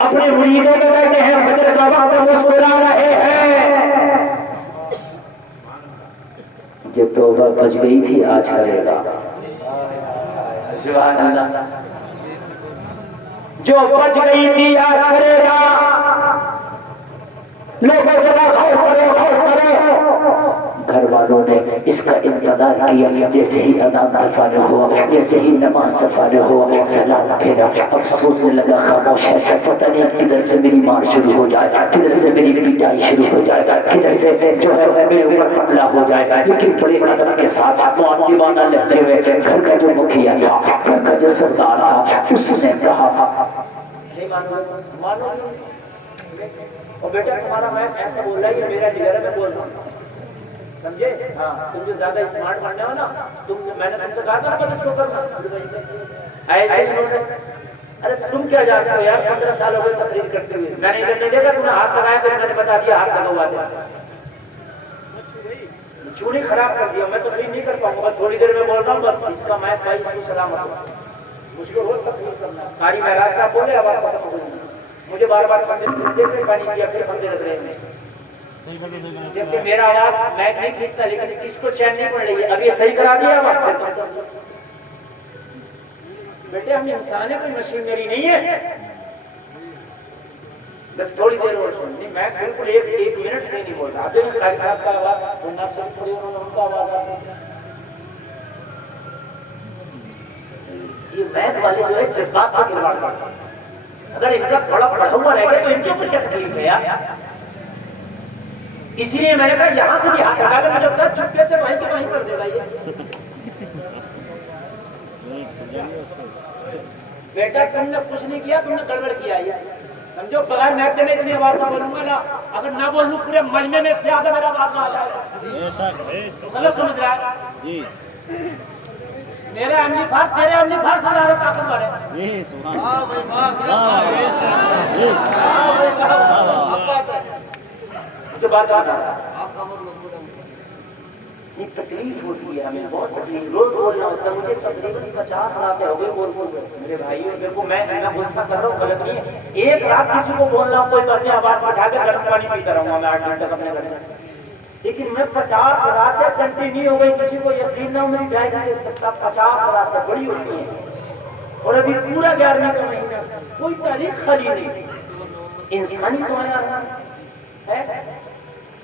اپنے مریدوں کو کہتے ہیں فجر کا وقت مسکرا رہے ہیں, جو توبہ بچ گئی تھی آج کرے گا. سبحان اللہ. جو بچ گئی تھی آج کرے گا. لوگوں ذرا غور کرو, غور کرو. گھر والوں نے اس کا انتظار کیا, جیسے ہی اذان سے فارغ ہوا, جیسے ہی نماز سے فارغ ہوا, سلام پھیرا. اب سوچنے لگا خاموش ہے, پتہ نہیں کدھر سے میری مار شروع ہو جائے, کدھر سے میری پٹائی شروع ہو جائے, کدھر سے جو ہے میرے اوپر حملہ ہو جائے. لیکن بڑے قدم کے ساتھ معدبانہ لہجے میں گھر کا جو مکھیا تھا, گھر کا جو سردار تھا, اس نے کہا بیٹا تمہارا میں ایسا بول رہا ہے کہ میرا جگر ہے, میں بول رہا ہوں, سمجھے؟ ہاں, تم جو زیادہ اسمارٹ بننے ہو نا, میں نے تم سے کہا تھا نا اس کو کرنا ایسے ہی انہوں نے. ارے تم کیا جانتے ہو یار, 15 سال ہو گئے تقریر کرتے ہوئے, میں نہیں کرنے دیا, تم نے ہاتھ لگایا تو میں نے بتا دیا ہاتھ لگا ہوا تھا. چوڑی خراب کر دیا, میں تقریر نہیں کر پاؤں گا, تھوڑی دیر میں بول رہا ہوں, بس اس کا میں بھائی اس کو سلامت ہوں. مجھ کو روز تقریر کرنا ہے. قاری مہراج صاحب بولے اب آپ ختم ہو گئی, مجھے بار بار دیکھنے کا نہیں کیا, پھر بندے لگ رہے ہیں. جبکہ میرا آواز میں نہیں کھینچتا, لیکن اس کو چین نہیں پڑ رہی ہے. اب یہ صحیح کرا دیا. بیٹے ہم انسان ہیں, کوئی مشینری نہیں ہے. بس تھوڑی دیر اور سن, میں بالکل ایک منٹ سے نہیں بول رہا. آپ دیکھیں قاری صاحب کا آواز, وہ نفس پڑی انہوں نے ان کا آواز آ یہ میت والے جو ہے جذبات سے کھلواڑ کرتے ہیں. اگر ان کا تھوڑا پڑھا ہوا رہ گیا تو ان کے اوپر کیا تکلیف ہے یار. اسی لیے میں نے کہا یہاں سے بھی ہاتھ لگا کر مجھے بتا, چھپے سے وہیں کے وہیں کر دے گا یہ. بیٹا تم نے کچھ نہیں کیا, تم نے گڑبڑ کیا ہے, سمجھو. بغیر میں اتنی آواز سے بولوں گا نا, اگر نہ بولوں پورے مجمع میں سے زیادہ میرا بات نہ آ جائے گا. غلط سمجھ رہا ہے. میرے املی فار تیرے املی فار سے زیادہ طاقتور ہے. جو بات یہ تکلیف ہوتی ہے ہمیں, بہت تکلیف. روز بولنا ہوتا ہے مجھے, تقریباً 50 راتیں ہو گئی بول بول میرے بھائیوں. دیکھو میں غصہ کر رہا ہوں, غلط نہیں ہے. ایک رات کسی کو بولنا کوئی بات نہیں, آواز بٹھا کے گرم پانی پیتا رہوں گا میں 8 گھنٹے تک اپنے گھر میں. لیکن میں 50 راتیں کنٹینیو ہو گئی, کسی کو یقین نہ ہو میری ڈائٹ نہیں دے سکتا. 50 راتیں بڑی ہوتی ہیں, اور ابھی پورا 11ویں کا مہینہ, کوئی تاریخ خالی نہیں. انسانی تو ہے.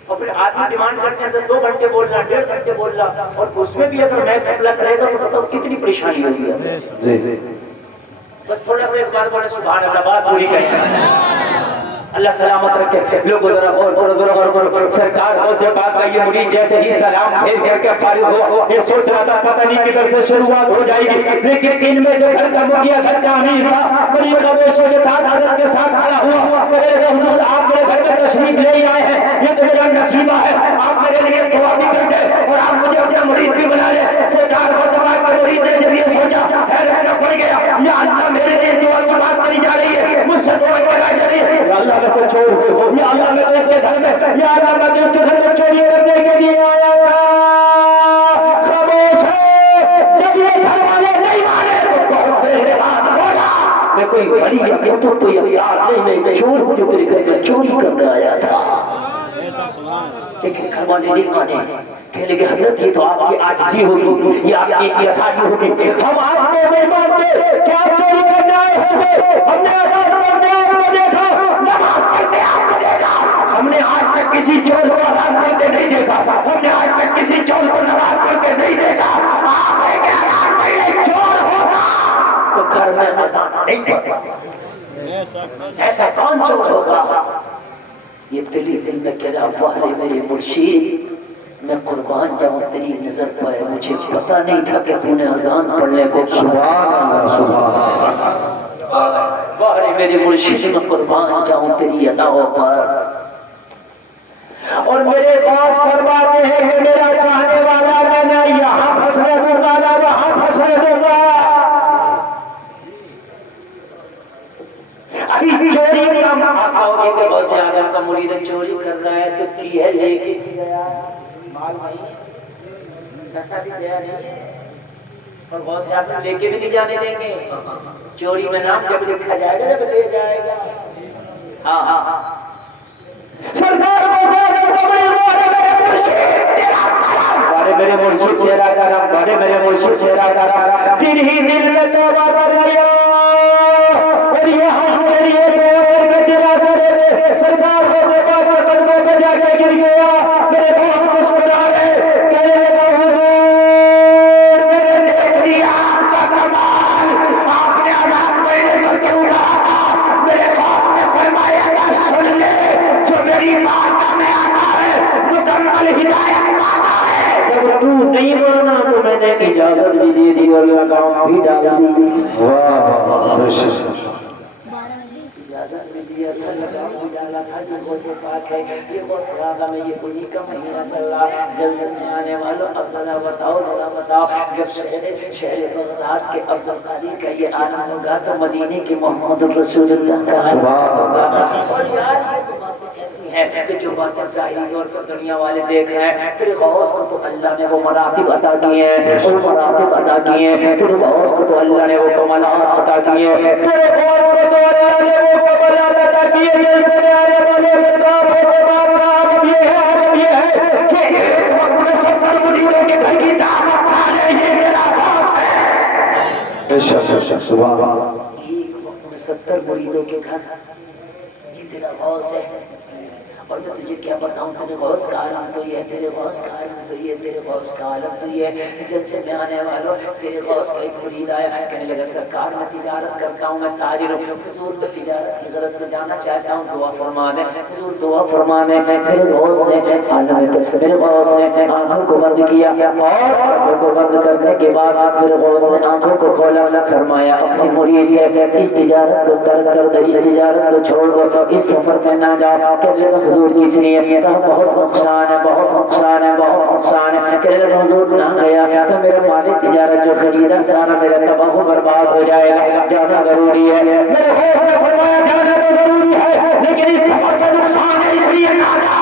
اور پھر آدمی ڈیمانڈ کرتے ہیں 2 گھنٹے بولنا, 1.5 گھنٹے بولنا, اور اس میں بھی اگر میں قبلہ کرے گا تو بتاؤ کتنی پریشانی ہوگی ہمیں. بس تھوڑا سا ایک بار بولے سبحان اللہ, بات پوری کریں. اللہ سلامت رکھے. لوگوں ذرا غور کرو, ذرا غور کرو. سرکار غوث پاک کا یہ مرید جیسے ہی سلام پھیر کر کے فارغ ہوا, یہ سوچ رہا تھا پتہ نہیں کدھر سے شروعات ہو جائے گی. لیکن ان میں جو گھر کا مکھیا, گھر کا امیر تھا, بڑی خاموشی کے ساتھ حضرت کے ساتھ کھڑا ہوا. کہے حضور آپ میرے گھر میں تشریف لے آئے ہیں, یہ تو میرا نصیبہ ہے, آپ میرے لیے دعا بھی کر دیں اور آپ مجھے اپنا مرید بھی بنا لیں. سرکار غوث پاک کے مرید نے جب یہ سوچا, حیرت میں پڑ گیا, یا اللہ میرے لیے دعا کی بات کری جا رہی ہے, مجھ سے دعا کرائی جا رہی ہے. اللہ میں تو چور ہوں, یا اللہ میں تو اس کے گھر میں, یا اللہ میں تو اس کے گھر میں چوری کرنے کے لیے آیا تھا. خاموش ہے. جب یہ گھر والے نہیں مانے تو بہت دیر بعد بولا, میں کوئی بڑی کتب تو یہ یاد نہیں, میں چور ہوں جو تیرے گھر میں چوری کرنے آیا تھا. لیکن گھر والے نہیں مانے. کہنے لگے حضرت یہ تو آپ کی عاجزی ہوگی, یہ آپ کی انکساری ہوگی, ہم آپ کو نہیں مانتے کہ آپ چوری کرنے آئے ہوں گے. ہم نے آزاد کرتے آپ کو دیکھا, نماز پڑھتے آپ کو دیکھا, ہم نے آج تک کسی چور کو آزاد کرتے نہیں دیکھا, ہم نے آج تک کسی چور کو نماز پڑھتے نہیں دیکھا. گھر میں اذان نہیں پڑتا، ایسا کون چور ہوگا؟ یہ دل ہی دل میں کہہ رہا واہ رے میرے مرشید، میں قربان جاؤں تیری نظر پر، مجھے پتا نہیں تھا کہ تو نے اذان پڑھنے کو سبحان اللہ سبحان اللہ، واہ رے میرے مرشید میں قربان جاؤں تیری اداؤں پر۔ اور میرے پاس فرماتے ہیں کہ میرا چاہنے والا میں نہ یہاں پھنسنے دوں گا نہ وہاں پھنسنے دوں گا۔ ابھی چوری کا آؤ گے کہ غوث اعظم کا مرید چوری کر رہا ہے تو کی ہے لے کے گیا، مال نہیں ڈٹا بھی گیا نہیں ہے، اور غوث اعظم لے کے بھی نہیں جانے دیں گے، چوری میں نام جب لکھا جائے گا جب لے جائے گا۔ ہاں ہاں ہاں سرکار میرے مرشد تیرا کرم، بڑے میرے مرشد تیرا کرم، دل ہی دل میں توبہ کر لیا اور یہاں کے لیے سرکار کو توبہ کر قدموں پہ جا کے گر گیا۔ میرے دوست مسکرا رہے کہنے لگا حضور میں نے دیکھ لیا آپ کا کمال، آپ نے عذاب مہینے کو کیوں کہا؟ میرے خاص نے فرمایا کہ سن لے جو میری بات میں آتا ہے مکمل ہدایت پاتا ہے، جب تو نہیں مانا تو میں نے اجازت بھی دے دی اور لگاؤں بھی ڈال دی۔ اجازت بھی دیا تھا، لگاؤں بھی ڈالا تھا، جو غوث پاک ہے یہ غوث اعظم میں یہ انہی کا مہینہ چل رہا۔ جلسے میں آنے والوں اب ذرا بتاؤ ذرا بتاؤ، جب شہر بغداد کے عبد القادر کا یہ عالم ہوگا تو مدینے کے محمد رسول اللہ کا عالم ہوگا۔ اور یار یہ تو باتیں کہتی ہیں کہ جو باتیں ظاہری طور پر دنیا والے دیکھ رہے ہیں، پھر غوث کو تو اللہ نے وہ مراتب عطا کیے ہیں، وہ مراتب عطا کیے ہیں، پھر غوث کو تو اللہ نے وہ کمالات عطا کیے ہیں، پھر غوث کو تو اللہ نے وہ کمالات عطا کیے۔ جلسے میں آنے والے سرکار کو اب یہ ہے اب یہ ہے کہ ایک وقت میں 70 مریدوں کے گھر کی دعوت کھانے یہ میرا غوث ہے۔ بے شک سبحان اللہ، ایک وقت میں 70 مریدوں کے گھر یہ تیرا غوث ہے۔ اور میں تجھے کیا بتاؤں، تیرے غوث کا عالم تو یہ، تیرے غوث کا عالم تو یہ، تیرے غوث کا عالم تو یہ۔ جلسے میں آنے والوں تیرے غوث کا ایک مرید آیا، کہنے لگا سرکار میں تجارت کرتا ہوں، میں تاجر ہوں، حضور میں تجارت کی غرض سے جانا چاہتا ہوں، دعا فرما دیں حضور، دعا فرما دیں۔ میرے غوث نے میرے غوث نے آنکھوں کو بند کیا اور آنکھوں کو بند کرنے کے بعد میرے غوث نے آنکھوں کو کھولا، فرمایا اپنی مرید سے اس تجارت کو ترک کر دو، اس تجارت کو چھوڑ دو، اس سفر میں نہ جاؤ۔ کہنے لگا حضور کس لیے؟ کہا بہت نقصان ہے، بہت نقصان ہے، بہت نقصان ہے۔ کہنے لگا حضور نہ گیا تو میرا مال تجارت جو خریدا سارا میرا تباہ و برباد ہو جائے گا، جانا ضروری ہے۔ میرے غوث نے فرمایا جانا تو ضروری ہے لیکن اس سفر کا نقصان ہے اس لیے نہ جا۔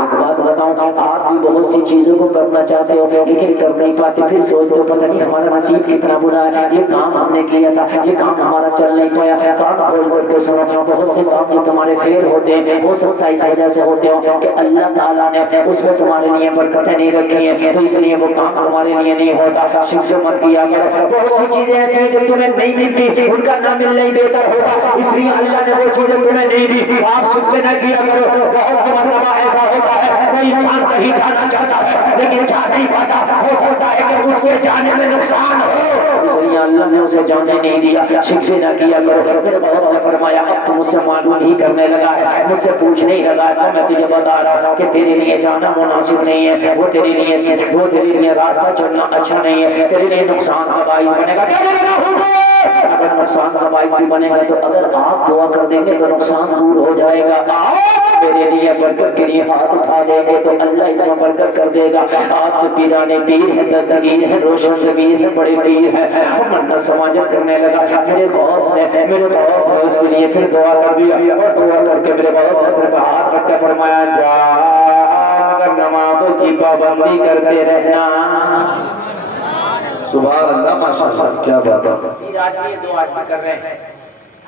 ایک بات بتاؤں، آپ بھی بہت سی چیزوں کو کرنا چاہتے ہو لیکن کر نہیں پاتے، پھر سوچتے ہو پتہ نہیں ہمارا نصیب کتنا برا ہے، یہ کام ہم نے کیا تھا، یہ کام ہمارا چل نہیں پایا۔ کام کھول کر کے سنو، بہت سے کام جو تمہارے فیل ہوتے ہیں ہو سکتا ہے اس وجہ سے ہوتے ہو کہ اللہ تعالیٰ نے اس میں تمہارے لیے برکتیں نہیں رکھی ہیں، تو اس لیے وہ کام تمہارے لیے نہیں ہوتا۔ شکر مت کیا کرو، بہت سی چیزیں ایسی ہیں جو تمہیں نہیں ملتی، ان کا نہ ملنا ہی بہتر ہوگا، اس لیے اللہ نے وہ چیزیں تمہیں نہیں دی، آپ شکر نہ کیا کرو۔ بہت سے مرتبہ ایسا ہوتا ہے کوئی انسان کہیں جانا چاہتا ہے لیکن جا نہیں پاتا، ہو سکتا ہے کہ اس کے جانے میں نقصان ہو، اس لیے اللہ نے اسے جانے نہیں دیا۔ شکر نہ کیا کرو۔ میرے غوث نے فرمایا اب تو مجھ سے معلوم ہی کرنے لگا ہے، مجھ سے پوچھنے ہی لگا ہے، تو میں تجھے بتا رہا ہوں کہ تیرے لیے جانا مناسب نہیں ہے، وہ تیرے لیے راستہ چلنا اچھا نہیں ہے، تیرے لیے نقصان کا باعث بنے گا۔ اگر نقصان کا باعث بھی بنے گا تو اگر آپ دعا کر دیں گے تو نقصان دور ہو جائے گا۔ میرے لیے برکت کے لیے ہاتھ اٹھا دیں گے تو اللہ اس میں برکت کر دے گا۔ آپ تو پیرانے پیر ہیں، دستگیر ہیں، روشن ضمیر ہیں، بڑے پیر ہیں۔ منت سماجت کرنے لگا۔ میرے غوث نے اس کے لیے پھر دعا کر دیا اور دعا کر کے میرے غوث نے سر پہ ہاتھ رکھ کے فرمایا جا اگر نمازوں کی پابندی کرتے رہنا۔ سبحان اللہ، ماشاءاللہ، کیا بات ہے۔ آج یہ دو آدمی کر رہے ہیں،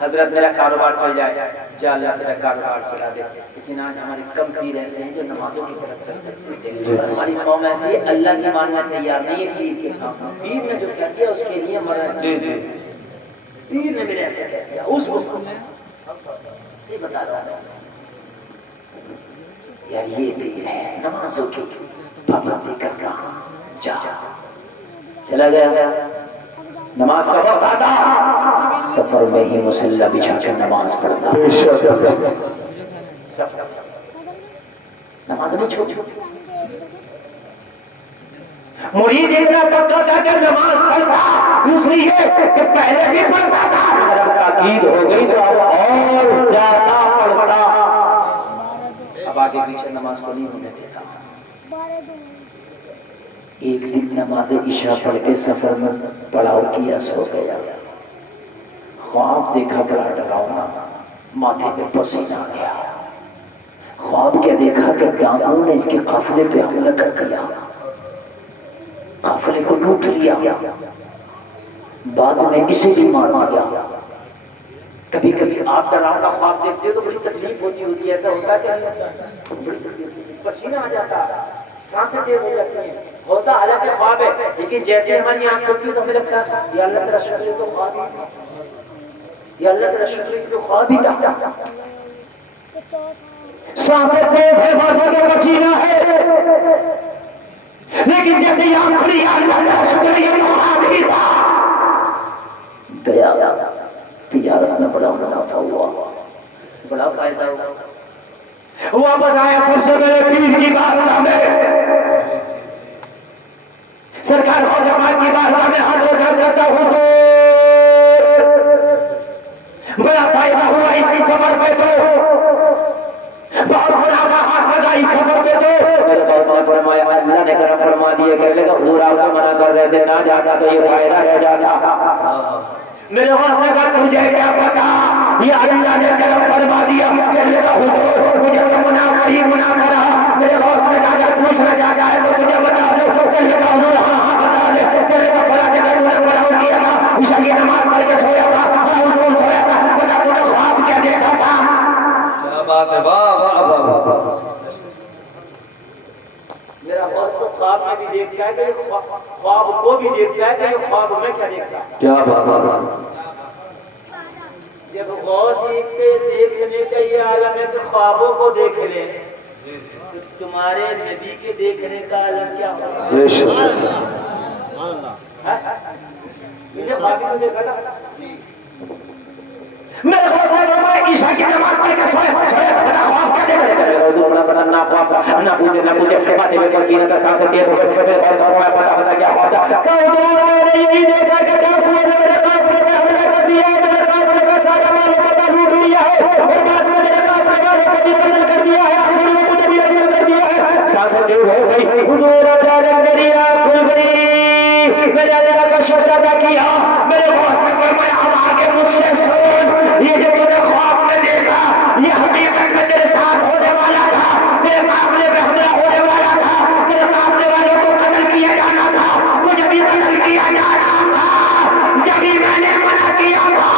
حضرت میرا کاروبار چل جائے، جا اللہ تیرا کاروبار چلا دے، لیکن آج ہمارے کم پیر ایسے ہیں جو نمازوں کی طرف کرتے ہیں۔ ہماری قوم ایسی ہے اللہ کی ماننا تیار نہیں ہے پیر کے سامنے، پیر نے جو کہہ دیا اس کے لیے مرنا۔ پیر نے میرے ایسے کہہ دیا اس کو سے بتا رہا ہوں یار یہ پیر ہے نمازوں کی پابندی کر رہا، جا چلا گیا۔ نماز کا وقت آتا سفر میں ہی مصلی بچھا کر نماز پڑھتا، نماز نہیں چھوڑی۔ مرید اتنا پکا تھا کہ نماز پڑھتا اس لیے کہ پہلے بھی پڑھتا تھا، جب تاکید ہو گئی تو اب اور زیادہ پڑھتا، اب آگے پیچھے نماز کو نہیں ہونے دیتا۔ ایک دن نماز عشاء پڑھ کے سفر میں پڑاؤ کیا، سو گیا، خواب دیکھا بڑا ڈراؤنا، ماتھے پہ پسینہ آ گیا۔ خواب کیا دیکھا کہ ڈاکوؤں نے اس کے قافلے پہ حملہ کر دیا، قافلے کو لوٹ لیا، بعد میں اسے بھی مار دیا۔ کبھی کبھی آپ ڈراؤنا خواب دیکھتے تو بڑی تکلیف ہوتی ہے، ایسا ہوتا کیا بڑی تکلیف، پسینہ آ جاتا، سانسیں تیز ہو جاتی ہیں، ہوتا حالانکہ خواب ہے، لیکن جیسے ہماری آنکھ کھلتی ہے تو ہمیں لگتا ہے یا اللہ تیرا شکر ہے تو خواب ہی تھا، یا اللہ تیرا شکر ہے تو خواب ہی تھا۔ سانسیں تیز ہے، باتوں میں پسینہ ہے، لیکن جیسے یہ آنکھ کھلی یا اللہ تیرا شکر ہے تو خواب ہی تھا۔ گیا تجارت میں بڑا منافع ہوا، بڑا فائدہ ہوا، واپس آیا سب سے پہلے پیر کی بارگاہ میں، سرکار اور جماعت کی بارگاہ میں ہاتھ اٹھا کرتا، حضور بڑا فائدہ ہوا اس سفر پہ، تو بہت منافع ہاتھ لگا اس سفر پہ، تو میرے پاس نے فرمایا اللہ نے کرم فرما دیا کہ لے حضور آپ کو منع کر رہے تھے، نہ جاتا تو یہ فائدہ رہ جاتا۔ میرے پاس نے کہا تجھے کیا پتا، یہ اللہ نے کرم فرما دیا کہ لے حضور مجھے تو منافع ہی منافع رہا۔ میرے پاس نے کہا اگر پوچھنا چاہتا ہے تو تجھے بتا دو کہ لے حضور ہاں بتا دے، تیرے کو فلاں جگہ تو نے پڑھاؤ کیا تھا، عشاء کی نماز پڑھ کے سویا تھا، ہاں حضور سویا تھا، بتا تو نے خواب کیا دیکھا تھا؟ کیا بات ہے، واہ واہ واہ واہ۔ میرا باپ تو خواب میں بھی دیکھتا ہے کہ خواب کو بھی دیکھتا ہے کہ خواب میں کیا دیکھتا ہے۔ کیا بات ہے، جب غوث کے دیکھنے کا یہ عالم ہے تو خوابوں کو دیکھ لیں، تو تمہارے نبی کے دیکھنے کا عالم کیا ہوگا؟ مجھے خواب کو دیکھا تھا، میرے خواب عشاء کی نماز پڑھ کے سویا بڑا خواب کیا دیکھ رہے ہیں، دوبڑا بڑا نہ خواب نہ پوچھے باتیں میں پسینہ کا سانس تیز ہو گئے، میرے خواب میں پتا کیا خواب تھا، کہ وہ یہی دیکھا کہ ڈاکو نے میرے قافلے پہ حملہ کر دیا ہے، میرے قافلے کا سارا مال و متا لوٹ لیا ہے، اور بعد میں میرے قافلے والوں کو بھی قتل کر دیا ہے، حضور نے مجھے بھی قتل کر دیا ہے۔ سانسیں تیز ہو گئی، حضور اچانک میری آنکھ کھل گئی، میں نے اللہ کا شکر ادا کیا، میرے باپ نے فرمایا اب آگے مجھ سے سن، یہ جو تو نے خواب میں دیکھا یہ حقیقت میں تیرے ساتھ ہونے والا تھا، تیرے معاملے میں حملہ ہونے والا تھا، تیرے معاملے والوں کو قتل کیا جانا تھا، تجھے بھی قتل کیا جانا تھا، جبھی میں نے منع کیا تھا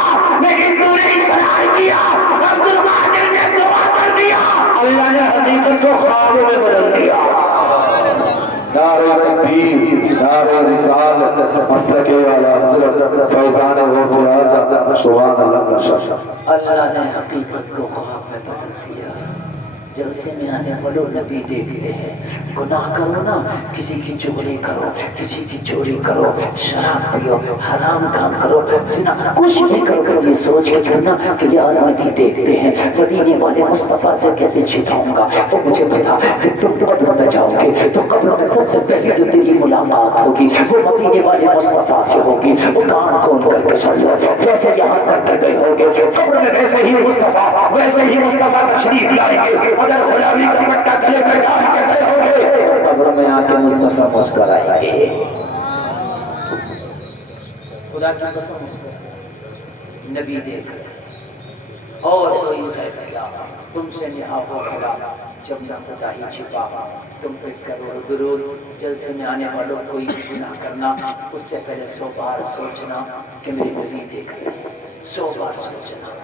لیکن تو نے اصرار کیا، عبد القادر نے دعا کر دیا، اللہ نے حقیقت کو خواب میں بدل دیا۔ نعرہ تکبیر، نعرہ رسالت، مسلک والا حضرت فیضان غوث اعظم، سبحان اللہ کا شکر۔ اللہ نے حقیقت کو خواب میں بدل دیا۔ جلسے میں آنے والوں نبی دیکھتے ہیں، گناہ کرو نا، کسی کی چغلی کرو، کسی کی چوری کرو، شراب پیو، حرام کام کرو، زنا کچھ بھی کرو، یہ سوچ کے کرنا کہ یار نبی دیکھتے ہیں، مدینے والے مصطفیٰ سے کیسے چھٹاؤں گا، وہ مجھے پتا کہ تم قبر میں جاؤ گے تو قبر میں سب سے پہلی جو تیری ملاقات ہوگی وہ مدینے والے مصطفیٰ سے ہوگی، وہ کان کھول کر کے سن لو، جیسے یہاں کر کے گئے ہوگے قبر میں ویسے ہی مصطفیٰ تشریف لائیں گے، اگر غلامی کا پٹا گلے میں ڈال کے گئے ہوگے قبر میں آ کے مصطفیٰ مسکرائیں گے۔ خدا کی قسم نبی دیکھ رہے اور کوئی غیب کیا تم سے نہا ہو کھلا، جب نہ خدا ہی چھپا، تم پہ کرو درود، جلسے میں آنے والوں کوئی گناہ کرنا اس سے پہلے 100 بار سوچنا کہ میرے نبی دیکھ رہے ہیں، 100 بار سوچنا۔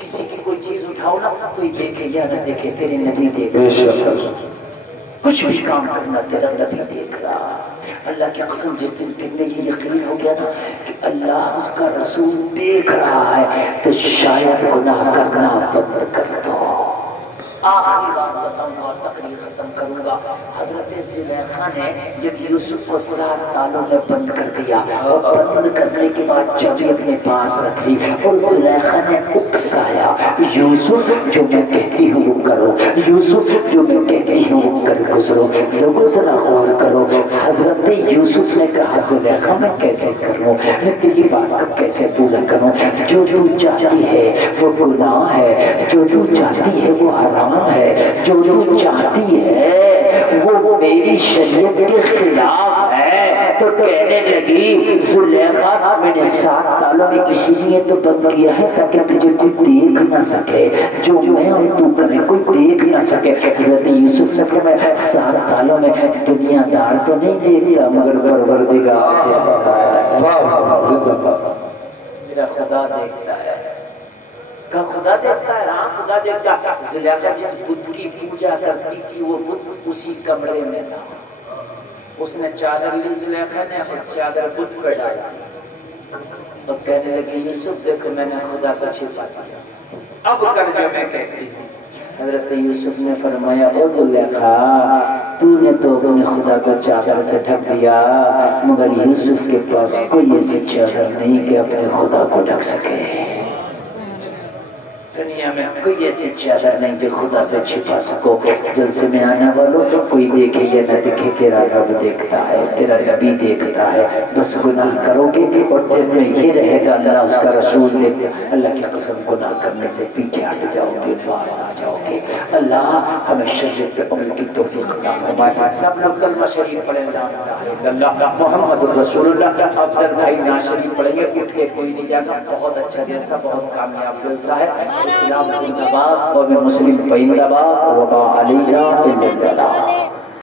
کسی کی کوئی چیز اٹھاؤ نا، کوئی دیکھے یا نہ دیکھے تیرے نبی دیکھ رہا، کچھ بھی کام کرنا تیرا نبی دیکھ رہا۔ اللہ کی قسم جس دن دل میں یہ یقین ہو گیا نا کہ اللہ اس کا رسول دیکھ رہا ہے تو شاید گناہ کرنا بند کر دو۔ آخری بات بتاؤں گا اور تقریر ختم کروں گا۔ حضرت زلیخا نے جب یوسف کو 7 تالوں میں بند کر دیا اور بند کرنے کے بعد چابی اپنے پاس رکھ لی اور زلیخا نے اکسایا یوسف جو میں کہتی ہوں وہ کرو، یوسف جو میں کہتی ہوں وہ کر گزرو۔ لوگوں ذرا غور کرو، حضرت یوسف نے کہا زلیخا میں کیسے کروں، میں تیری بات کو کیسے پورا کروں، جو تو چاہتی ہے وہ گناہ ہے، جو تو چاہتی ہے وہ حرام ہے، جو تو چاہتی ہے وہ میری شریعت کے خلاف ہے۔ تو کہنے لگی زلیخا میں نے 7 تالوں میں اسی لیے تو بند کیا ہے تاکہ تجھے کوئی دیکھ نہ سکے، جو میں اور تو کرے کوئی دیکھ نہ سکے۔ حضرت یوسف نے فرمایا 7 تالوں میں دنیا دار تو نہیں دیکھتا مگر پروردگار میرا خدا دیکھتا ہے۔ کا خدا دیکھتا ہے؟ ہاں خدا دیکھتا ہے۔ زلیخا جس بت کی پوجا کرتی تھی وہ بت اسی کمرے میں تھا۔ اس نے چادر لی زلیخا نے اور چادر بت پہ ڈالا اور کہنے لگی یوسف دیکھو میں نے خدا کو چھپا دیا، اب کر جو میں کہتی ہوں۔ حضرت یوسف نے فرمایا او زلیخا تو نے تو اپنے خدا کو چادر سے ڈھک دیا مگر یوسف کے پاس کوئی ایسی چادر نہیں کہ اپنے خدا کو ڈھک سکے۔ دنیا میں کوئی ایسی چادر نہیں جو خدا سے چھپا سکو۔ جلسے میں آنے والوں تو کوئی دیکھے یا نہ دیکھے تیرا رب دیکھتا ہے، تیرا نبی دیکھتا ہے۔ بس گناہ کرو گے اور دل میں یہ رہے گا اللہ اس کا رسول دیکھتا۔ اللہ کی قسم گناہ کرنے سے پیچھے ہٹ جاؤ گے، باز آ جاؤ گے۔ اللہ ہمیں شریعت پہ عمل کی توفیق عطا فرمائے۔ سب لوگ کلمہ شریف پڑھیں، لا الہ الا اللہ محمد رسول اللہ۔ افضل بھائی نعت شریف پڑھیں گے، اٹھ کے کوئی نہیں جاگا۔ بہت اچھا جلسہ، بہت کامیاب جلسہ ہے۔ اسلام زندہ باد، قوم مسلم پائندہ باد، وما علینا الا البلاغ۔